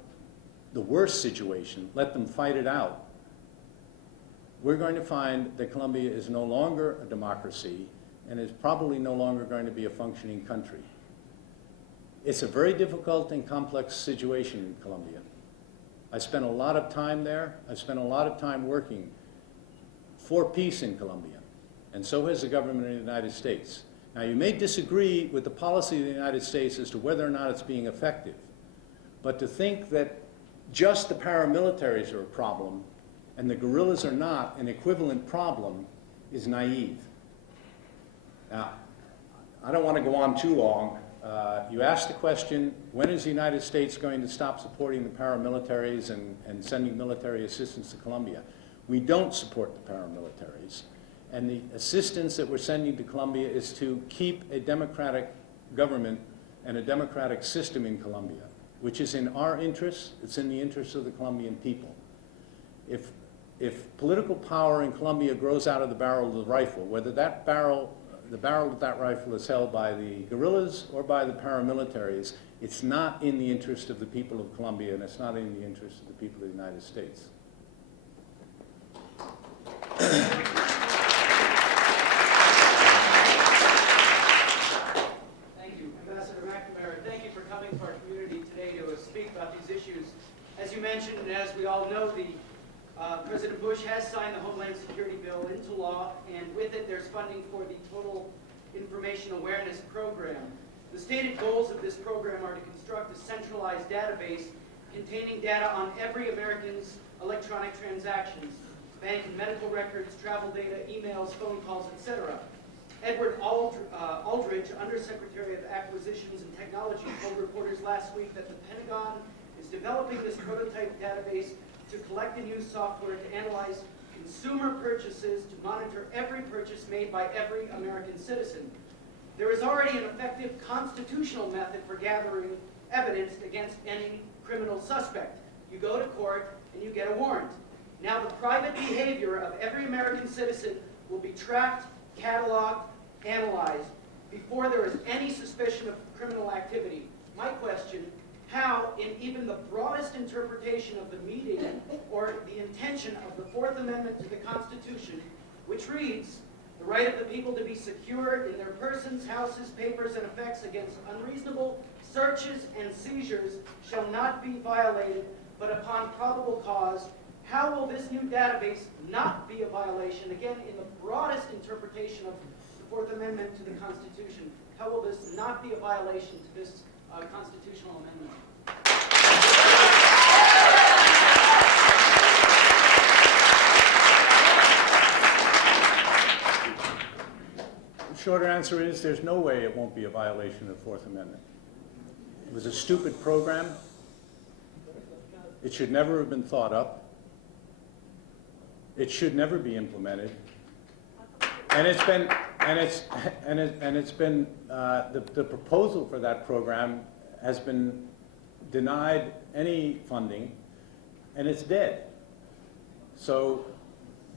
the worst situation, let them fight it out, we're going to find that Colombia is no longer a democracy and is probably no longer going to be a functioning country. It's a very difficult and complex situation in Colombia. I spent a lot of time there. I spent a lot of time working for peace in Colombia, and so has the government of the United States. Now, you may disagree with the policy of the United States as to whether or not it's being effective, but to think that just the paramilitaries are a problem and the guerrillas are not an equivalent problem is naive. Now, I don't want to go on too long. You asked the question, when is the United States going to stop supporting the paramilitaries and sending military assistance to Colombia? We don't support the paramilitaries. And the assistance that we're sending to Colombia is to keep a democratic government and a democratic system in Colombia, which is in our interests. It's in the interests of the Colombian people. If political power in Colombia grows out of the barrel of the rifle, whether the barrel of that rifle is held by the guerrillas or by the paramilitaries, it's not in the interest of the people of Colombia, and it's not in the interest of the people of the United States. Thank you, Ambassador McNamara. Thank you for coming to our community today to speak about these issues. As you mentioned, and as we all know, President Bush has signed the Homeland Security Bill into law, and with it there's funding for the Total Information Awareness Program. The stated goals of this program are to construct a centralized database containing data on every American's electronic transactions, bank and medical records, travel data, emails, phone calls, etc. Edward Aldridge, Undersecretary of Acquisitions and Technology, told reporters last week that the Pentagon is developing this prototype database to collect and use software to analyze consumer purchases to monitor every purchase made by every American citizen. There is already an effective constitutional method for gathering evidence against any criminal suspect. You go to court and you get a warrant. Now the private behavior of every American citizen will be tracked, cataloged, analyzed before there is any suspicion of criminal activity. My question: how, in even the broadest interpretation of the meaning or the intention of the Fourth Amendment to the Constitution, which reads, "The right of the people to be secure in their persons, houses, papers, and effects against unreasonable searches and seizures shall not be violated, but upon probable cause," how will this new database not be a violation? Again, in the broadest interpretation of the Fourth Amendment to the Constitution, how will this not be a violation to this constitutional amendment? The shorter answer is there's no way it won't be a violation of the Fourth Amendment. It was a stupid program. It should never have been thought up. It should never be implemented. And it's been, the proposal for that program has been denied any funding, and it's dead. So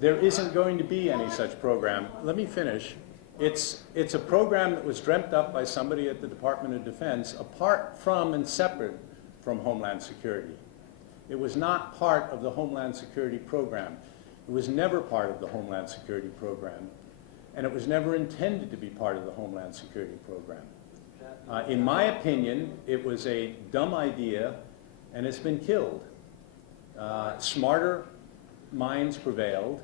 there isn't going to be any such program. Let me finish. It's a program that was dreamt up by somebody at the Department of Defense apart from and separate from Homeland Security. It was not part of the Homeland Security program. It was never part of the Homeland Security program, and it was never intended to be part of the Homeland Security program. In my opinion, it was a dumb idea, and it's been killed. Smarter minds prevailed,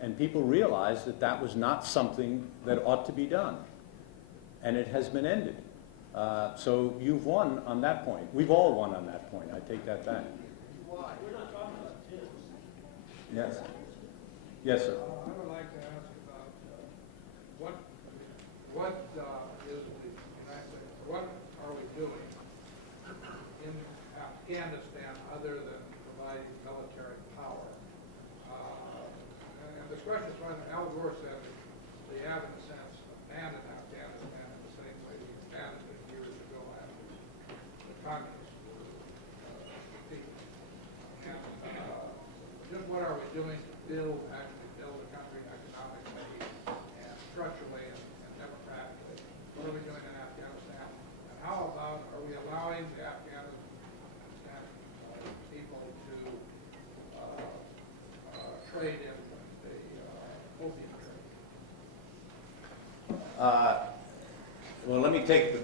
and people realized that that was not something that ought to be done, and it has been ended. So you've won on that point. We've all won on that point. I take that back. Why? We're not talking about this. Yes. Yes, sir. I would like to ask about what are we doing in Afghanistan other than providing military power? And this question is when Al Gore said they have, in a sense, abandoned Afghanistan in the same way we abandoned it years ago after the communists were defeated. And just what are we doing to build the country economically and structurally and democratically? What are we doing in Afghanistan? And how about, are we allowing the Afghanistan people to trade in the opium trade? Well, let me take the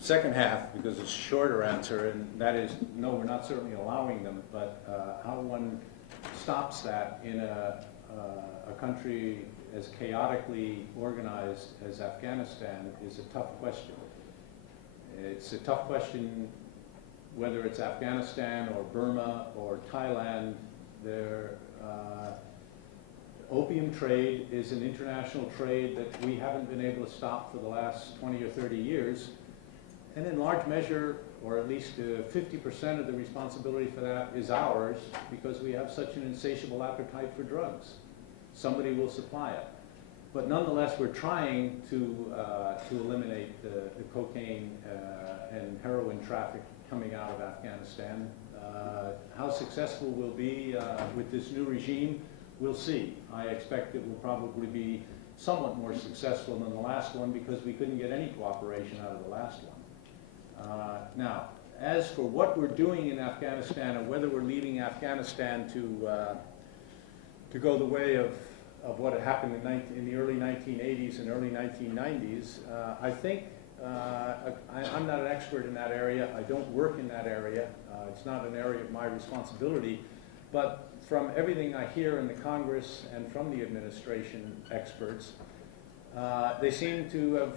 second half because it's a shorter answer, and that is, no, we're not certainly allowing them, but how one stops that in a country as chaotically organized as Afghanistan is a tough question. It's a tough question whether it's Afghanistan or Burma or Thailand. opium trade is an international trade that we haven't been able to stop for the last 20 or 30 years. And in large measure, or at least 50% of the responsibility for that is ours, because we have such an insatiable appetite for drugs. Somebody will supply it. But nonetheless, we're trying to eliminate the cocaine and heroin traffic coming out of Afghanistan. How successful we'll be with this new regime, we'll see. I expect it will probably be somewhat more successful than the last one, because we couldn't get any cooperation out of the last one. Now, as for what we're doing in Afghanistan, and whether we're leaving Afghanistan to go the way of what had happened in the early 1980s and early 1990s, I think, I'm not an expert in that area. I don't work in that area. It's not an area of my responsibility. But from everything I hear in the Congress and from the administration experts, they seem to have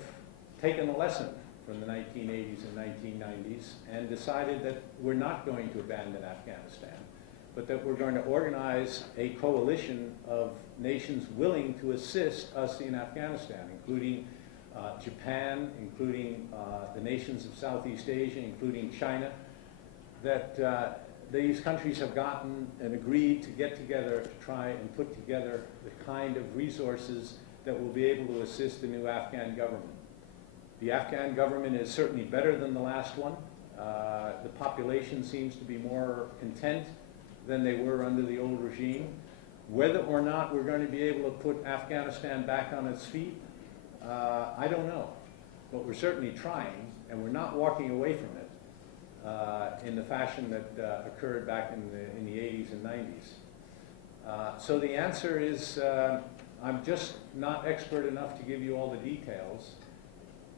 taken a lesson from the 1980s and 1990s and decided that we're not going to abandon Afghanistan, but that we're going to organize a coalition of nations willing to assist us in Afghanistan, including Japan, including the nations of Southeast Asia, including China, that these countries have gotten and agreed to get together to try and put together the kind of resources that will be able to assist the new Afghan government. The Afghan government is certainly better than the last one. The population seems to be more content than they were under the old regime. Whether or not we're going to be able to put Afghanistan back on its feet, I don't know. But we're certainly trying, and we're not walking away from it in the fashion that occurred back in the 80s and 90s. So the answer is, I'm just not expert enough to give you all the details,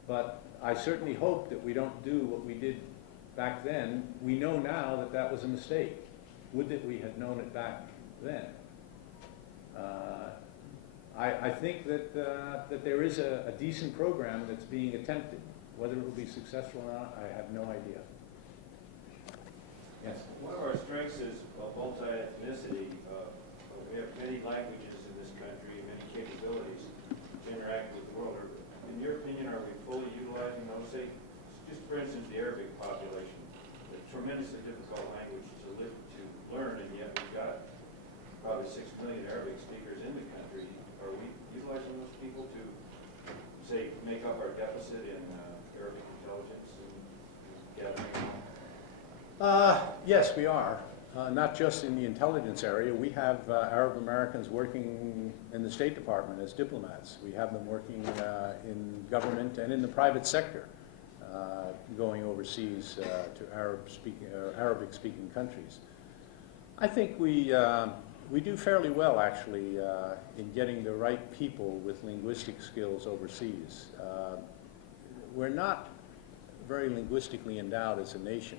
but I certainly hope that we don't do what we did back then. We know now that that was a mistake. Would that we had known it back then. I think that there is a decent program that's being attempted. Whether it will be successful or not, I have no idea. Yes? One of our strengths is multi-ethnicity. We have many languages in this country, many capabilities to interact with the world. In your opinion, are we fully utilizing those? Say, just for instance, the Arabic population, a tremendously difficult language to learn, and yet we've got probably 6 million Arabic speakers in the country. Are we utilizing those people to, say, make up our deficit in Arabic intelligence and gathering? Yes, we are. Not just in the intelligence area. We have Arab Americans working in the State Department as diplomats. We have them working in government and in the private sector, going overseas to Arabic-speaking countries. I think we do fairly well, actually, in getting the right people with linguistic skills overseas. We're not very linguistically endowed as a nation.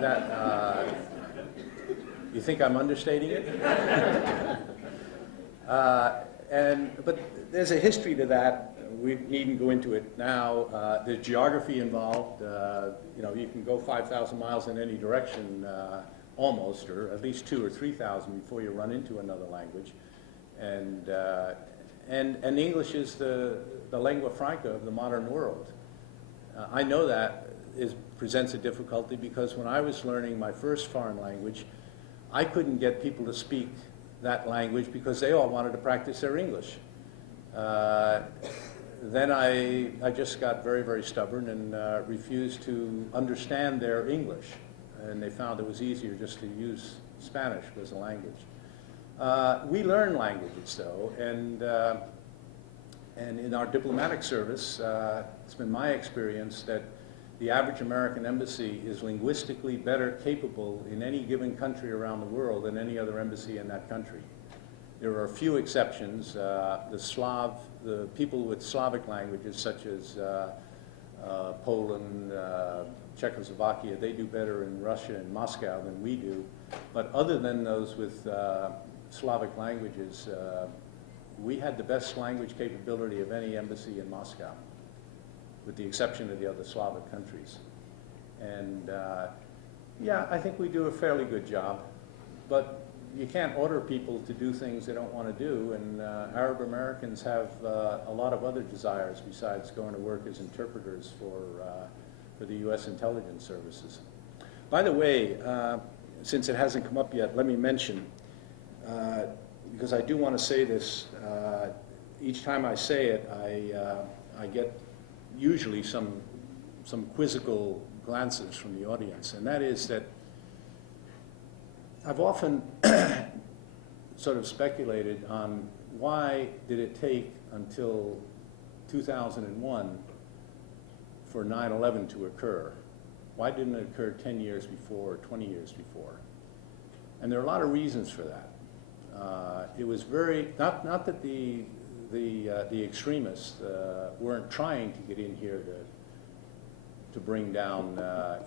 That you think I'm understating it? But there's a history to that. We needn't go into it now. There's geography involved. You can go 5,000 miles in any direction, almost, or at least 2,000 or 3,000 before you run into another language. And English is the lingua franca of the modern world. I know that presents a difficulty because when I was learning my first foreign language, I couldn't get people to speak that language because they all wanted to practice their English. Then I just got very, very stubborn and refused to understand their English. And they found it was easier just to use Spanish as a language. We learn languages, though, and in our diplomatic service, it's been my experience that the average American embassy is linguistically better capable in any given country around the world than any other embassy in that country. There are a few exceptions. The people with Slavic languages, such as Poland, Czechoslovakia, they do better in Russia and Moscow than we do. But other than those with Slavic languages, we had the best language capability of any embassy in Moscow, with the exception of the other Slavic countries. And yeah, I think we do a fairly good job. But you can't order people to do things they don't want to do, and Arab Americans have a lot of other desires besides going to work as interpreters for the U.S. intelligence services. By the way, since it hasn't come up yet, let me mention, because I do want to say this, each time I say it, I get usually some quizzical glances from the audience, and that is that I've often sort of speculated on why did it take until 2001 for 9/11 to occur? Why didn't it occur 10 years before or 20 years before? And there are a lot of reasons for that. It was very, not that the extremists weren't trying to get in here to bring down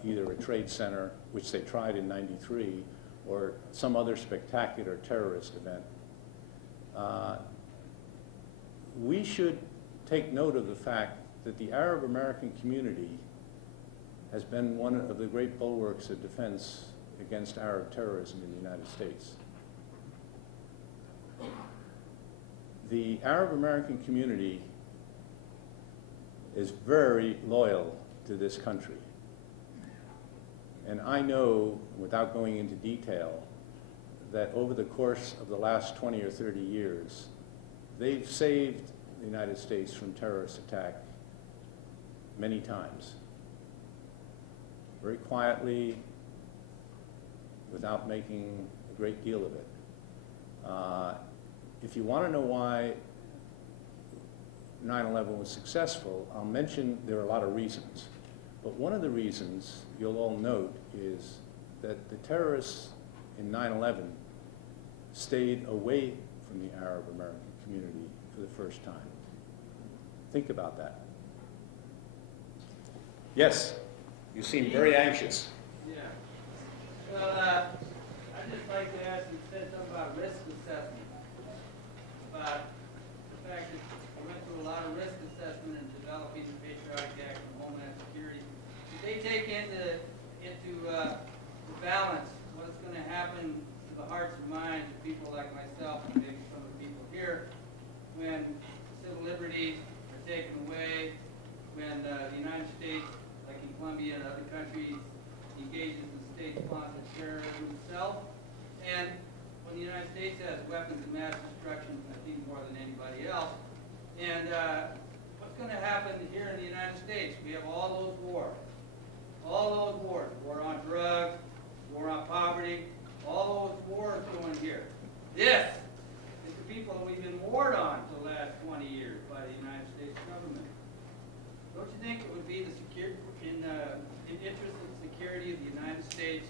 either a trade center, which they tried in '93, or some other spectacular terrorist event. We should take note of the fact that the Arab American community has been one of the great bulwarks of defense against Arab terrorism in the United States. The Arab American community is very loyal to this country. And I know, without going into detail, that over the course of the last 20 or 30 years, they've saved the United States from terrorist attack many times. Very quietly, without making a great deal of it. If you want to know why 9/11 was successful, I'll mention there are a lot of reasons. But one of the reasons you'll all note is that the terrorists in 9/11 stayed away from the Arab American community for the first time. Think about that. Yes, you seem very anxious. Yeah. Well, I'd just like to ask, you said something about risk assessment. About the fact that we went through a lot of risk assessment in developing the Patriotic Act and Homeland Security. Did they take into the balance what's going to happen to the hearts and minds of people like myself and maybe some of the people here when civil liberties are taken away, when the United States, like in Colombia and other countries, engages in state-sponsored terrorism itself, and when the United States has weapons of mass destruction, I think more than anybody else, and what's going to happen here in the United States? We have all those wars, war on drugs, war on poverty, all those wars going here. This is the people that we've been warred on for the last 20 years by the United States government. Don't you think it would be in interest of the security of the United States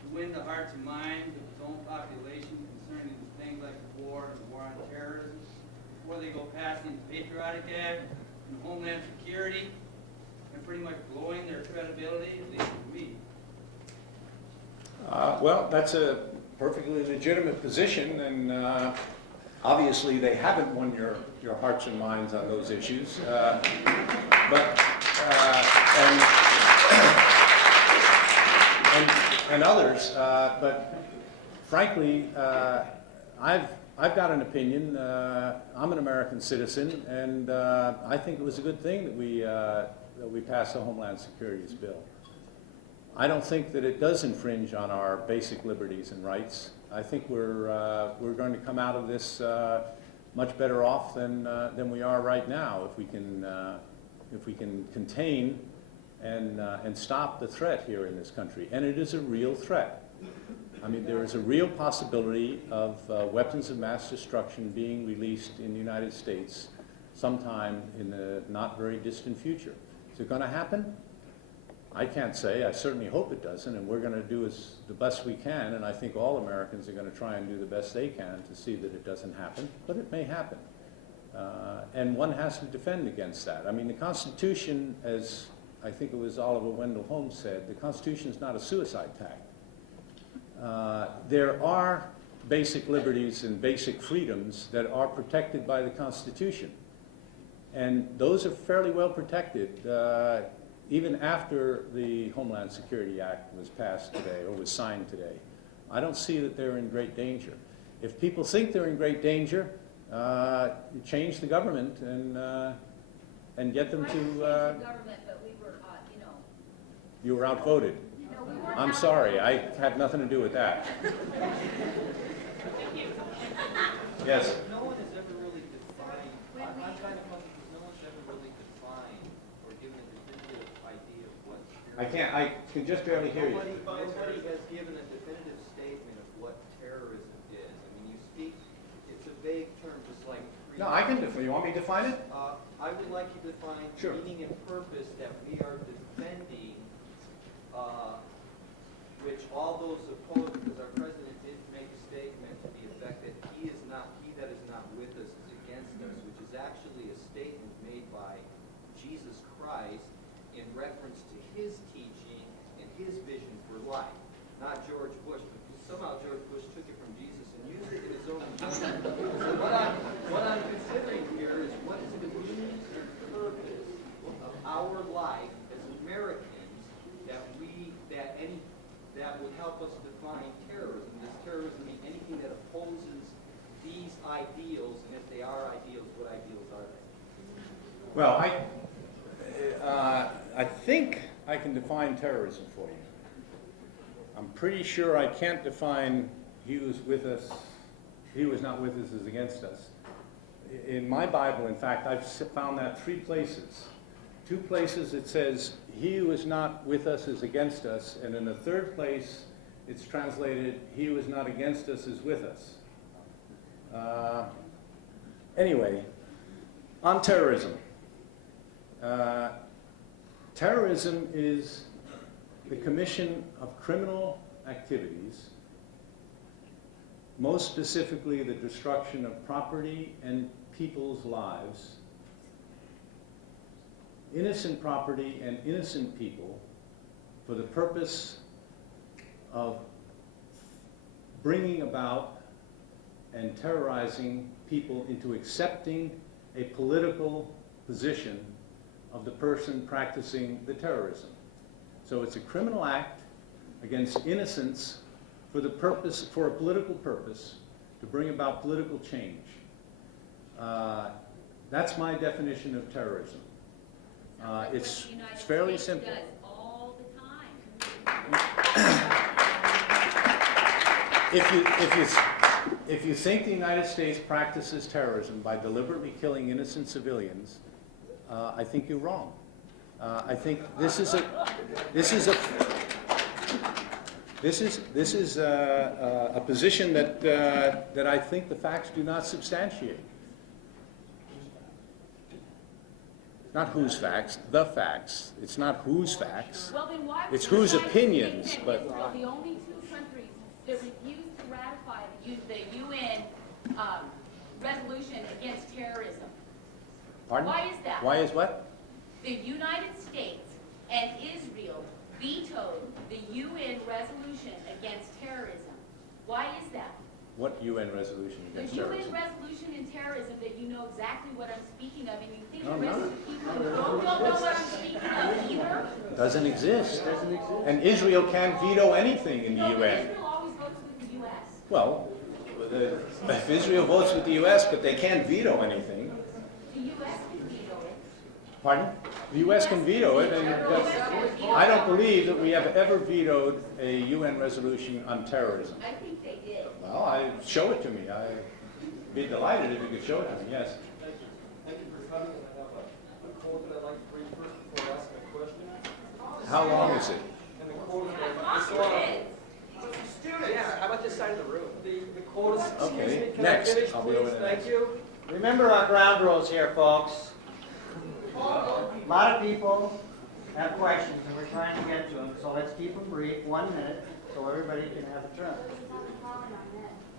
to win the hearts and minds of its own population concerning things like the war and the war on terrorism before they go passing the Patriotic Act and Homeland Security and pretty much blowing their credibility, at least for me? Well, that's a perfectly legitimate position, and obviously they haven't won your hearts and minds on those issues. And others, but frankly, I've got an opinion. I'm an American citizen, and I think it was a good thing that we passed the Homeland Security's bill. I don't think that it does infringe on our basic liberties and rights. I think we're going to come out of this much better off than we are right now if we can contain and stop the threat here in this country. And it is a real threat. I mean, there is a real possibility of weapons of mass destruction being released in the United States sometime in the not very distant future. Is it going to happen? I can't say. I certainly hope it doesn't, and we're going to do the best we can, and I think all Americans are going to try and do the best they can to see that it doesn't happen, but it may happen. And one has to defend against that. I mean, the Constitution, as I think it was Oliver Wendell Holmes said, the Constitution is not a suicide pact. There are basic liberties and basic freedoms that are protected by the Constitution, and those are fairly well protected even after the Homeland Security Act was passed today or was signed today. I don't see that they're in great danger. If people think they're in great danger, change the government and get them I changed to, the government, but we were, you know, you were outvoted. no, we weren't. I'm sorry, I had nothing to do with that. Yes? No one has ever really defined, I'm kind of puzzled because no one's ever really defined or given a definitive idea of what. I can just barely hear you. Nobody has given a definitive statement of what terrorism is. I mean, you speak, it's a vague term, just like. No, I can define, you want me to define it? I would like you to define Sure. meaning and purpose that we are defending, which all those opposed, because our president did make a statement to the effect that he that is not with us is against us, which is actually a statement made by Jesus Christ in reference to his teaching and his vision for life, not George Bush, because somehow George Bush took it from Jesus and used it in his own agenda. So what I'm considering here is what is the meaning and purpose of our life as Americans that would help us define terrorism. Does terrorism mean anything that opposes these ideals, and if they are ideals, what ideals are they? Well, I think I can define terrorism for you. I'm pretty sure I can't define he was with us, he was not with us is against us. In my Bible, in fact, I've found that 3 places. 2 places it says, he who is not with us is against us, and in the 3rd place, it's translated, he who is not against us is with us. Anyway, on terrorism. Terrorism is the commission of criminal activities, most specifically the destruction of property and people's lives, innocent property and innocent people, for the purpose of bringing about and terrorizing people into accepting a political position of the person practicing the terrorism. So it's a criminal act against innocents for the purpose, for a political purpose, to bring about political change. That's my definition of terrorism. It's fairly simple. Does all the time. If you think the United States practices terrorism by deliberately killing innocent civilians, I think you're wrong. I think this is a position that I think the facts do not substantiate. Not whose facts, the facts. It's not whose facts. Well, then why It's was whose the United opinions, States and but- Israel the only 2 countries that refused to ratify the UN resolution against terrorism? Pardon? Why is that? Why is what? The United States and Israel vetoed the UN resolution against terrorism. Why is that? What UN resolution The against UN terrorism? resolution in terrorism that you know exactly what I'm speaking of, and you think No, the rest no. of the people don't know what I'm speaking of either? Doesn't exist. And Israel can't veto anything in the No, but UN. Israel always votes with the US. Well, if Israel votes with the US, but they can't veto anything. The US can veto it. Pardon? The US can veto it, and I don't believe that we have ever vetoed a UN resolution on terrorism. I think they did. Well, show it to me. I'd be delighted if you could show it to me, yes. Thank you for coming, and I have a quote that I'd like to read first before I ask my question. How long is it? And the quote is, Yeah, how about this side of the room? the quote is, excuse Okay, me, can next. I finish, I'll be over please? there Thank next. you. Remember our ground rules here, folks. A lot of people have questions, and we're trying to get to them, so let's keep them brief, 1 minute, so everybody can have a turn.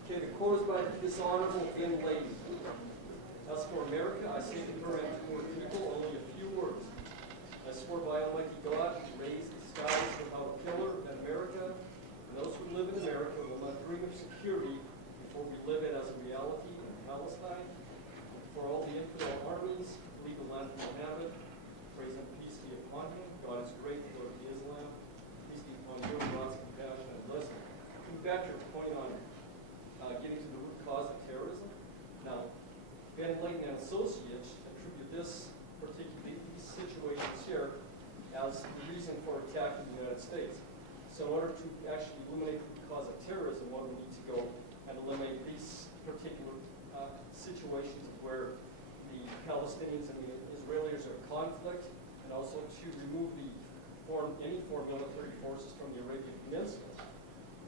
Okay, the quote is by this honorable young lady. As for America, I say to her and to her people only a few words. I swear by Almighty God, who raised the skies without a pillar, that America, and those who live in America, will not dream of security before we live it as a reality in Palestine. For all the infidel armies, leave the land from Mohammed. Praise and peace be upon him. God is great, Lord of Islam. Peace be upon you, God's compassion and blessing. Coming back to your situations where the Palestinians and the Israelis are in conflict, and also to remove any foreign military forces from the Arabian Peninsula.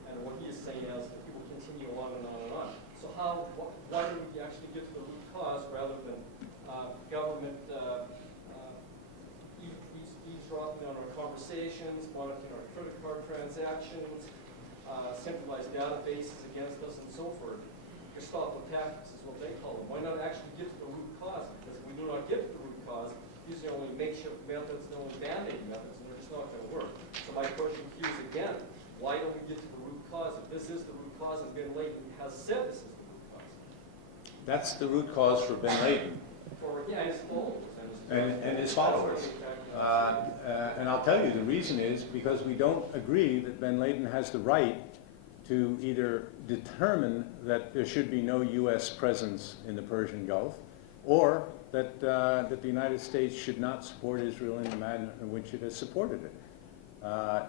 And what he is saying is that he will continue on and on and on. So why don't we actually get to the root cause rather than government eavesdropping on our conversations, monitoring our credit card transactions, centralized databases against us, and so forth. Gestapo tactics is what they call them. Why not actually get to the root cause? Because if we do not get to the root cause, these are only makeshift methods, and only band-aid methods, and they're just not going to work. So my question to you is again, why don't we get to the root cause? If this is the root cause, and bin Laden has said this is the root cause. That's the root cause for bin Laden. His followers. And his followers. And I'll tell you, the reason is because we don't agree that bin Laden has the right to either determine that there should be no U.S. presence in the Persian Gulf, or that the United States should not support Israel in the manner in which it has supported it.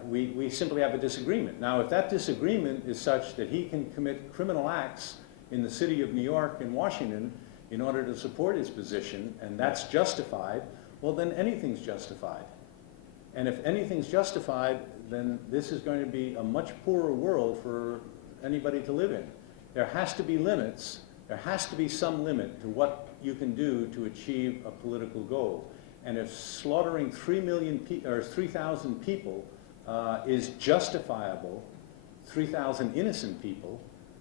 We simply have a disagreement. Now, if that disagreement is such that he can commit criminal acts in the city of New York and Washington in order to support his position, and that's justified, well, then anything's justified. And if anything's justified, then this is going to be a much poorer world for anybody to live in. There has to be limits. There has to be some limit to what you can do to achieve a political goal. And if slaughtering 3,000 people is justifiable, 3,000 innocent people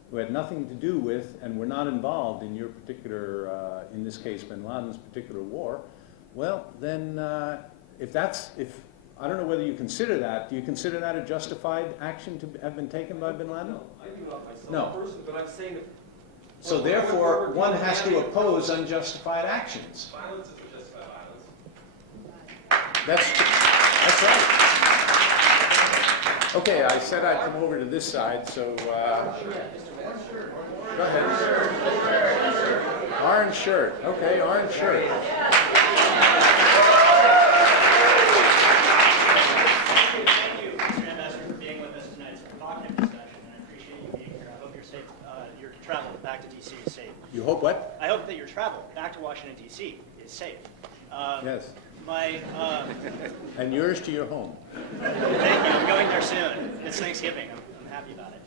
who had nothing to do with and were not involved in your particular, in this case, bin Laden's particular war, well, then if I don't know whether you consider that. Do you consider that a justified action to have been taken by bin Laden? No, I do not myself No. personally, but I'm saying that. So therefore, one has to oppose unjustified actions. Violence is a justified violence. That's right. Okay, I said I'd come over to this side, so go ahead. Orange shirt. Okay, orange shirt. Thank you, Mr. Ambassador, for being with us tonight. It's a provocative discussion, and I appreciate you being here. I hope you're safe. Your travel back to D.C. is safe. You hope what? I hope that your travel back to Washington, D.C. is safe. Yes. And yours to your home. Thank you. I'm going there soon. It's Thanksgiving. I'm happy about it.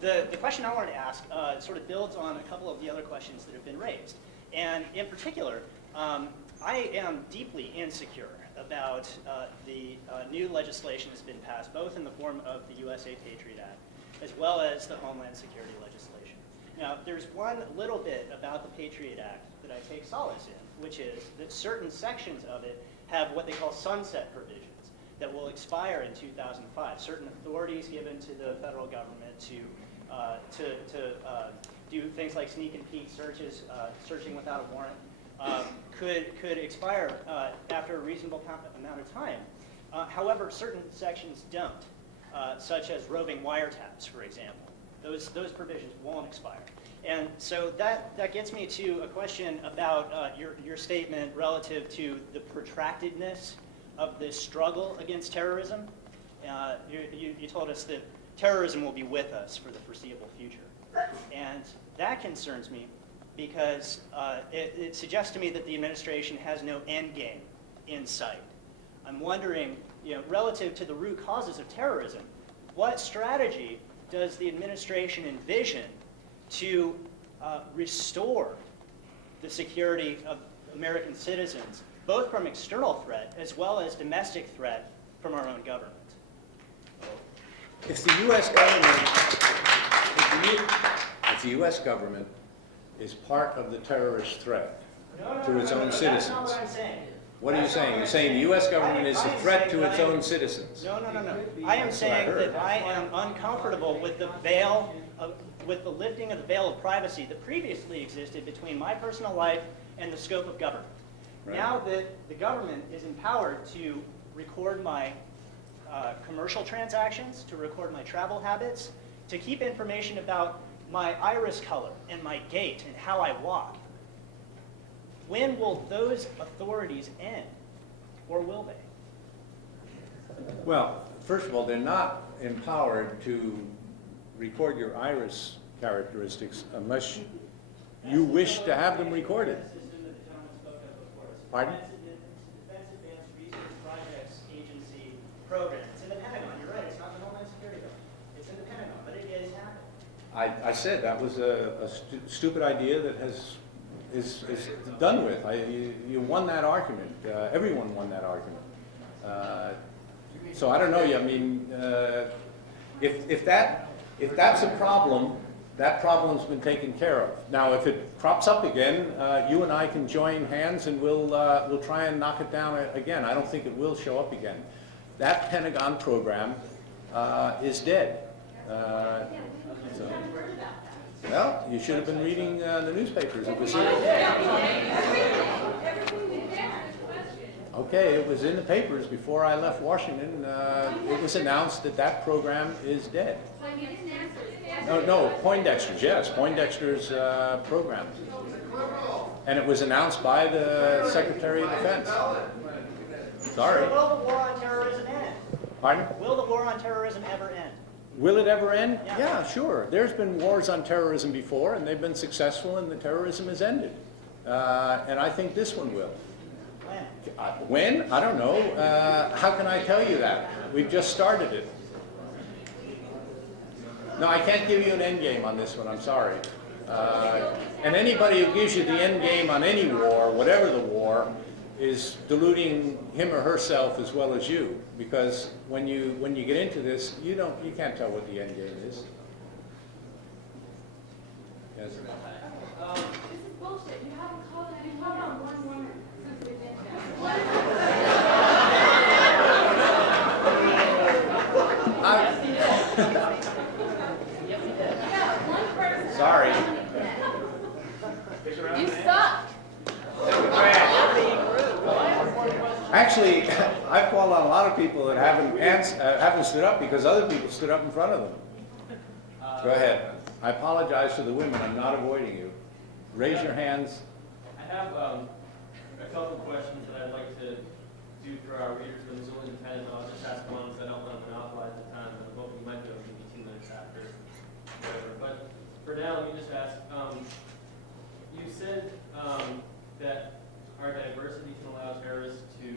The question I wanted to ask sort of builds on a couple of the other questions that have been raised. And in particular, I am deeply insecure about the new legislation that's been passed, both in the form of the USA Patriot Act, as well as the Homeland Security legislation. Now, there's one little bit about the Patriot Act that I take solace in, which is that certain sections of it have what they call sunset provisions that will expire in 2005. Certain authorities given to the federal government to do things like sneak and peek searches, searching without a warrant, could expire after a reasonable amount of time. However, certain sections don't, such as roving wiretaps, for example. Those provisions won't expire. And so that gets me to a question about your statement relative to the protractedness of this struggle against terrorism. You told us that terrorism will be with us for the foreseeable future. And that concerns me because it suggests to me that the administration has no end game in sight. I'm wondering, relative to the root causes of terrorism, what strategy does the administration envision to restore the security of American citizens, both from external threat as well as domestic threat from our own government? If the U.S. government is part of the terrorist threat to its own citizens. That's not what I'm saying. What are you saying? You're saying the U.S. government is a threat to its own citizens. No. I am saying that I am uncomfortable with the lifting of the veil of privacy that previously existed between my personal life and the scope of government. Right. Now that the government is empowered to record my commercial transactions, to record my travel habits, to keep information about my iris color and my gait and how I walk, when will those authorities end, or will they? Well, first of all, they're not empowered to record your iris characteristics unless you wish to have them recorded. That's the system that the gentleman spoke of before. It's the Pardon? Defense Advanced Research Projects Agency program. It's in the Pentagon. You're right. It's not the Homeland Security Bill. It's in the Pentagon, but it is happening. I said that was a stupid idea that is done with. You won that argument. Everyone won that argument. So I don't know. I mean, if that's a problem, that problem's been taken care of. Now, if it crops up again, you and I can join hands and we'll try and knock it down again. I don't think it will show up again. That Pentagon program is dead. Well, you should have been reading the newspapers. It was okay, it was in the papers before I left Washington. It was announced that that program is dead. No, Poindexter's, yes, Poindexter's program. And it was announced by the Secretary of Defense. Sorry. Will the war on terrorism end? Pardon? Will the war on terrorism ever end? Will it ever end? Yeah. Yeah, sure. There's been wars on terrorism before, and they've been successful, and the terrorism has ended. And I think this one will. When? When? I don't know. How can I tell you that? We've just started it. No, I can't give you an end game on this one. I'm sorry. And anybody who gives you the end game on any war, whatever the war, is deluding him or herself as well as you. Because when you get into this, you can't tell what the end game is. Yes. This is bullshit. You haven't called any. Hold on one woman since we did that. One person. Sorry. You suck. Actually, I've called on a lot of people that haven't stood up because other people stood up in front of them. Go ahead. I apologize to the women. I'm not avoiding you. Raise your hands. I have a couple of questions that I'd like to do for our readers for Missoula Independent. I'll just ask one because I don't want to monopolize the time. And I'm hoping you might be able to give me 2 minutes after whatever. But for now, let me just ask. You said that our diversity can allow terrorists to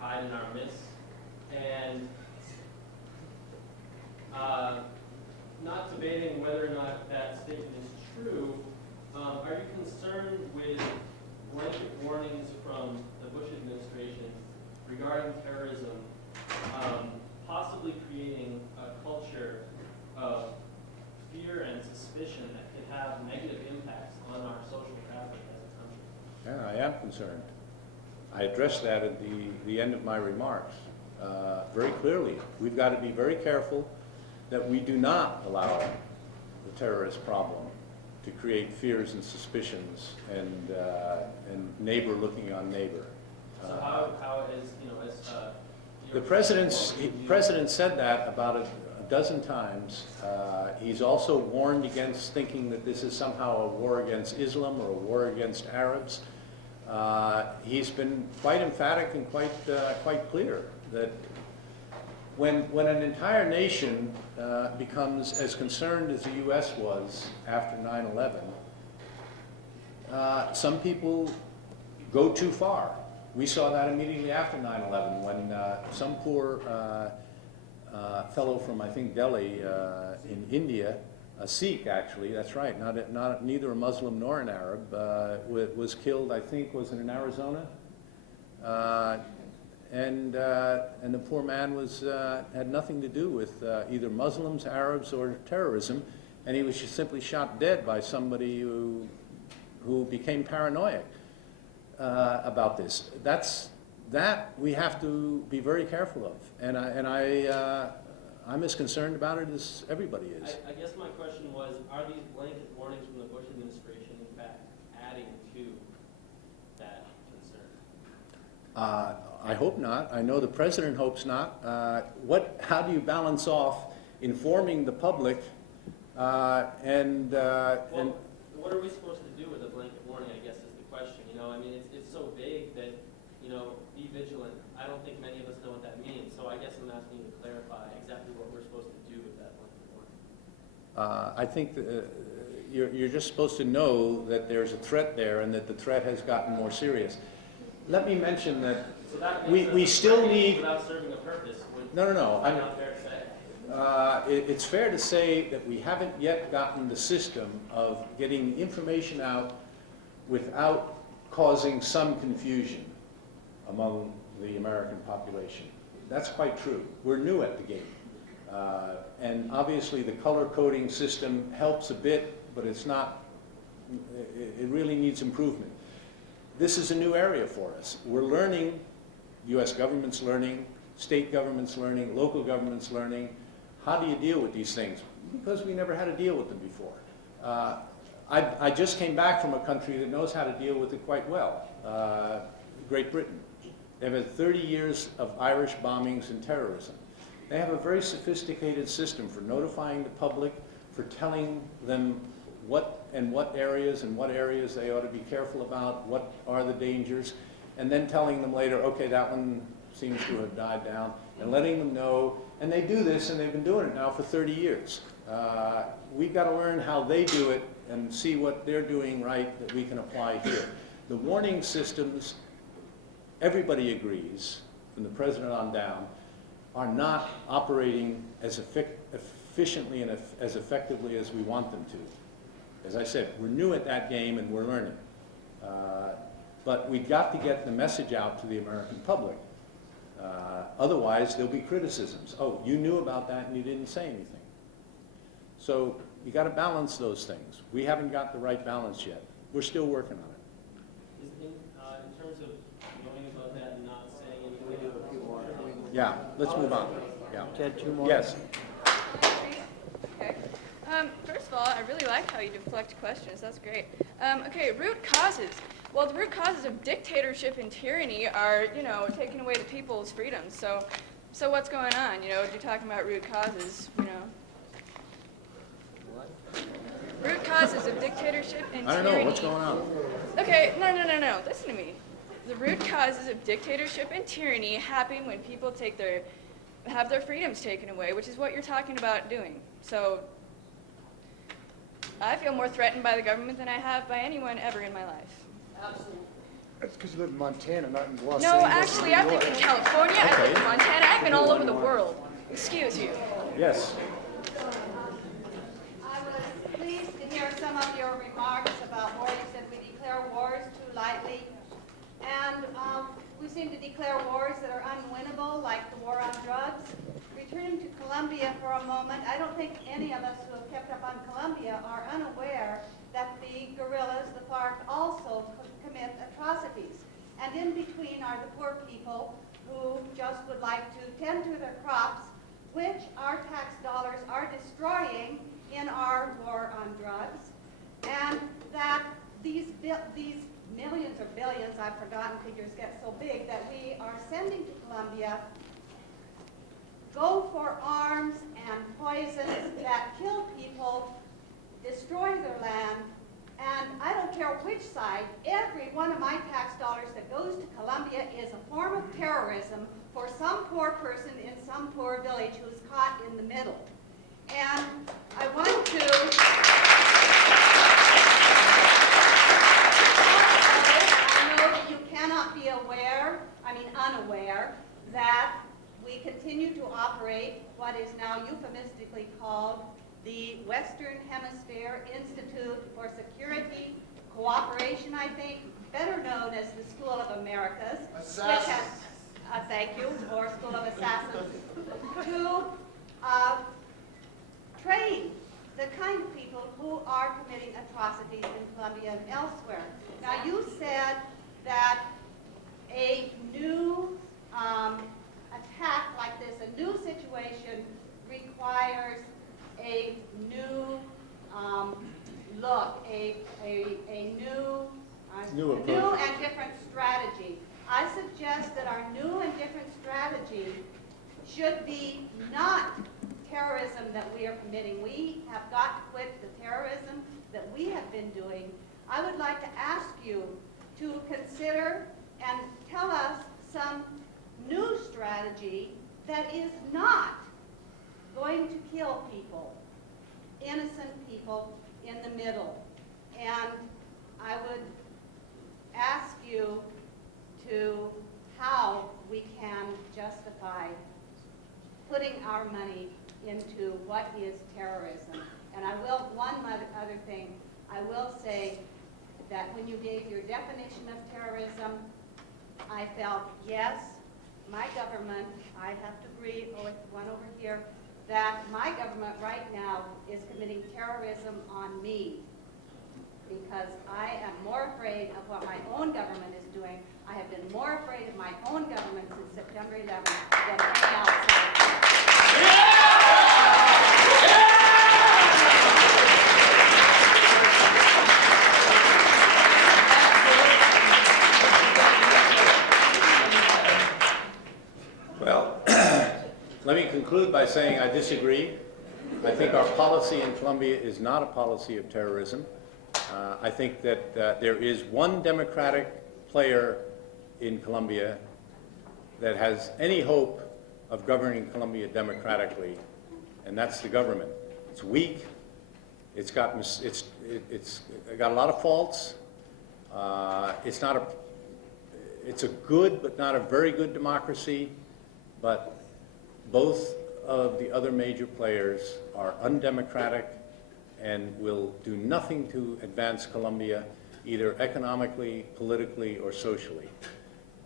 hide in our midst, and not debating whether or not that statement is true, are you concerned with blanket warnings from the Bush administration regarding terrorism possibly creating a culture of fear and suspicion that could have negative impacts on our social fabric as a country? Yeah, I am concerned. I addressed that at the end of my remarks very clearly. We've got to be very careful that we do not allow the terrorist problem to create fears and suspicions and neighbor looking on neighbor. So how is, The president said that about a dozen times. He's also warned against thinking that this is somehow a war against Islam or a war against Arabs. He's been quite emphatic and quite clear that when an entire nation becomes as concerned as the U.S. was after 9/11, some people go too far. We saw that immediately after 9/11 when some poor fellow from, I think, Delhi in India, a Sikh actually, that's right, neither a Muslim nor an Arab, was killed, I think, was it in Arizona? And the poor man had nothing to do with either Muslims, Arabs, or terrorism, and he was just simply shot dead by somebody who became paranoid about this. That we have to be very careful of, and I'm as concerned about it as everybody is. I guess my question was, are these blanket warnings from the Bush administration in fact adding to that concern? I hope not. I know the president hopes not. How do you balance off informing the public and what are we supposed to do with a blanket warning, I guess, is the question. I mean, it's so vague that, be vigilant. I don't think many of us know what that means. So I guess I'm asking you to clarify exactly what we're supposed to do with that blanket warning. I think you're just supposed to know that there's a threat there and that the threat has gotten more serious. Let me mention that So that we makes still sense need... without serving a purpose. No. Not fair to say. It's fair to say that we haven't yet gotten the system of getting information out without causing some confusion among the American population. That's quite true. We're new at the game. And obviously the color coding system helps a bit, but it's not, it really needs improvement. This is a new area for us. We're learning, US government's learning, state government's learning, local government's learning. How do you deal with these things? Because we never had to deal with them before. I just came back from a country that knows how to deal with it quite well, Great Britain. They've had 30 years of Irish bombings and terrorism. They have a very sophisticated system for notifying the public, for telling them what areas they ought to be careful about, what are the dangers, and then telling them later, okay, that one seems to have died down, and letting them know. And they do this, and they've been doing it now for 30 years. We've got to learn how they do it and see what they're doing right that we can apply here. The warning systems, everybody agrees, from the president on down, are not operating as efficiently and as effectively as we want them to. As I said, we're new at that game and we're learning. But we've got to get the message out to the American public. Otherwise, there'll be criticisms. Oh, you knew about that and you didn't say anything. So you got to balance those things. We haven't got the right balance yet. We're still working on it. In terms of knowing about that and not saying anything. Yeah, let's move on. Yeah. Ted, 2 more? Yes. Okay. First of all, I really like how you deflect questions. That's great. Okay, root causes. Well, the root causes of dictatorship and tyranny are, taking away the people's freedoms. So what's going on? You're talking about root causes, Root causes of dictatorship and tyranny. I don't know. What's going on? Okay, no. Listen to me. The root causes of dictatorship and tyranny happen when people have their freedoms taken away, which is what you're talking about doing. So I feel more threatened by the government than I have by anyone ever in my life. Absolutely. That's because you live in Montana, not in Los No, Angeles. actually, I've lived in California, I've lived in Montana, I've been all over the world. Excuse you. Yes. I was pleased to hear some of your remarks about war. You said we declare wars too lightly. And we seem to declare wars that are unwinnable, like the war on drugs. Returning to Colombia for a moment, I don't think any of us who have kept up on Colombia are unaware that the guerrillas, the FARC, also commit atrocities. And in between are the poor people who just would like to tend to their crops, which our tax dollars are destroying in our war on drugs. And that these millions or billions, I've forgotten, figures get so big, that we are sending to Colombia go for arms and poisons that kill people, destroy their land, and I don't care which side, every one of my tax dollars that goes to Colombia is a form of terrorism for some poor person in some poor village who's caught in the middle. And I want to I know that you cannot be unaware that we continue to operate what is now euphemistically called the Western Hemisphere Institute for Security Cooperation, I think, better known as the School of Americas, which has, thank you, or School of Assassins, to train the kind of people who are committing atrocities in Colombia and elsewhere. Now, you said that a new attack like this, a new situation, requires a new look, a new and different strategy. I suggest that our new and different strategy should be not terrorism that we are committing. We have got to quit the terrorism that we have been doing. I would like to ask you to consider and tell us some new strategy that is not going to kill people, innocent people in the middle. And I would ask you to how we can justify putting our money into what is terrorism. And I will, one other thing, I will say that when you gave your definition of terrorism, I felt, yes, my government, I have to agree with one over here, that my government right now is committing terrorism on me, because I am more afraid of what my own government is doing. I have been more afraid of my own government since September 11th than any outside. Well, let me conclude by saying I disagree. I think our policy in Colombia is not a policy of terrorism. I think that there is one democratic player in Colombia that has any hope of governing Colombia democratically, and that's the government. It's weak. It's got a lot of faults. It's a good but not a very good democracy. But both of the other major players are undemocratic and will do nothing to advance Colombia, either economically, politically, or socially.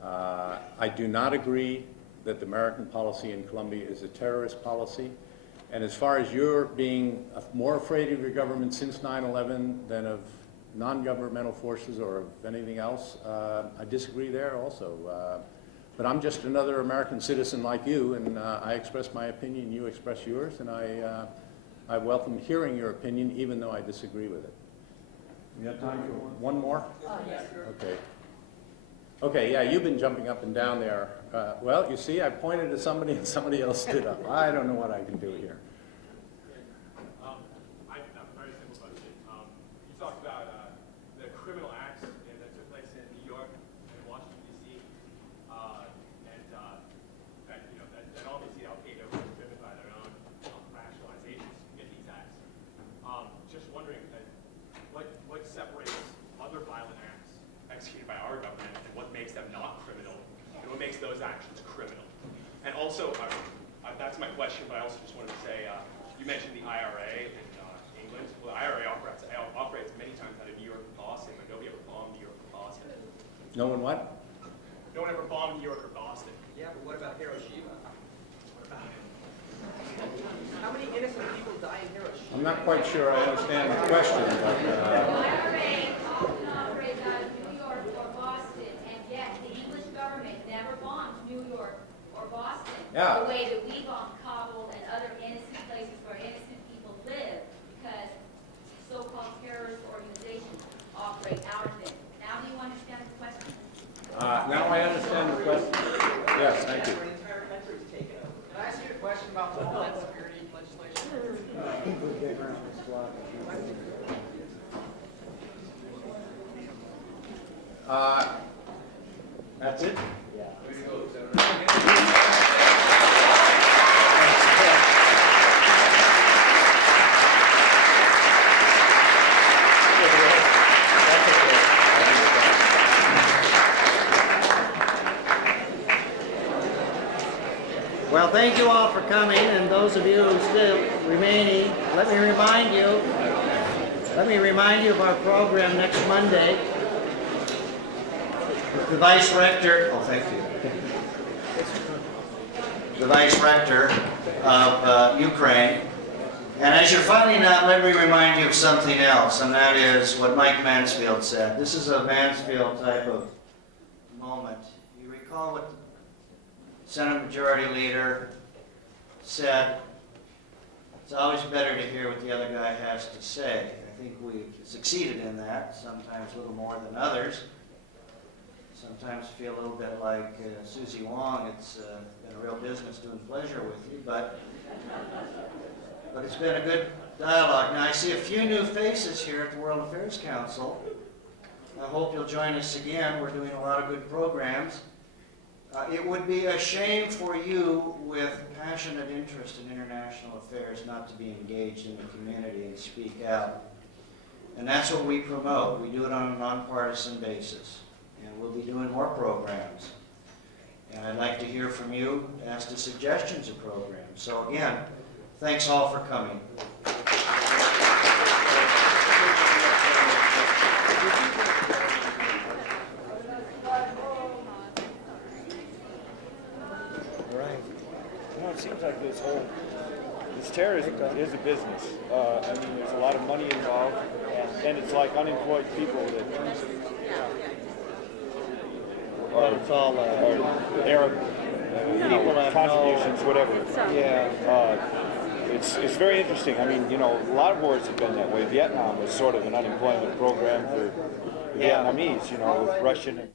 I do not agree that the American policy in Colombia is a terrorist policy. And as far as you're being more afraid of your government since 9/11 than of non-governmental forces or of anything else, I disagree there also. But I'm just another American citizen like you, and I express my opinion, you express yours, and I welcome hearing your opinion, even though I disagree with it. You have time for one more? Yes. Okay. Okay, yeah, you've been jumping up and down there. Well, you see, I pointed at somebody and somebody else stood up. I don't know what I can do here. I have a very simple question. You talked about the criminal acts that took place in New York and Washington, D.C., that obviously Al-Qaeda was driven by their own rationalizations to commit these acts. Just wondering, what separates other violent acts executed by our government and what makes them not criminal, and what makes those actions criminal? And also, that's my question, but I also just wanted to say, you mentioned the IRA in England. Well, the IRA operates many times out of New York and Boston, but nobody ever bombed New York or Boston. No one what? No one ever bombed New York or Boston. Yeah, but what about Hiroshima? How many innocent people die in Hiroshima? I'm not quite sure I understand the question, but... IRA often operates out of New York or Boston, and yet the English government never bombed New York or Boston Yeah. the way that we bombed Kabul and other innocent places where innocent people live, because so-called terrorist organizations operate out of it. Now do you understand the question? now I understand the question. Yes, thank you. The entire country's taken over. Can I ask you a question about the Homeland Security legislation? That's it? Well, thank you all for coming, and those of you who still remaining, let me remind you of our program next Monday. The Vice Rector, oh, thank you. The Vice Rector of Ukraine. And as you're finding out, let me remind you of something else, and that is what Mike Mansfield said. This is a Mansfield type of moment. You recall what Senate Majority Leader said, it's always better to hear what the other guy has to say. I think we've succeeded in that, sometimes a little more than others. Sometimes feel a little bit like Susie Wong. It's been a real business doing pleasure with you, but it's been a good dialogue. Now I see a few new faces here at the World Affairs Council. I hope you'll join us again. We're doing a lot of good programs. It would be a shame for you with passionate interest in international affairs not to be engaged in the community and speak out. And that's what we promote. We do it on a nonpartisan basis. And we'll be doing more programs. And I'd like to hear from you as to suggestions of programs. So again, thanks all for coming. It seems like this terrorism is a business. I mean, there's a lot of money involved, and it's like unemployed people that It's all Arab contributions, whatever. It's very interesting. I mean, a lot of wars have been that way. Vietnam was sort of an unemployment program for the Vietnamese, with Russian and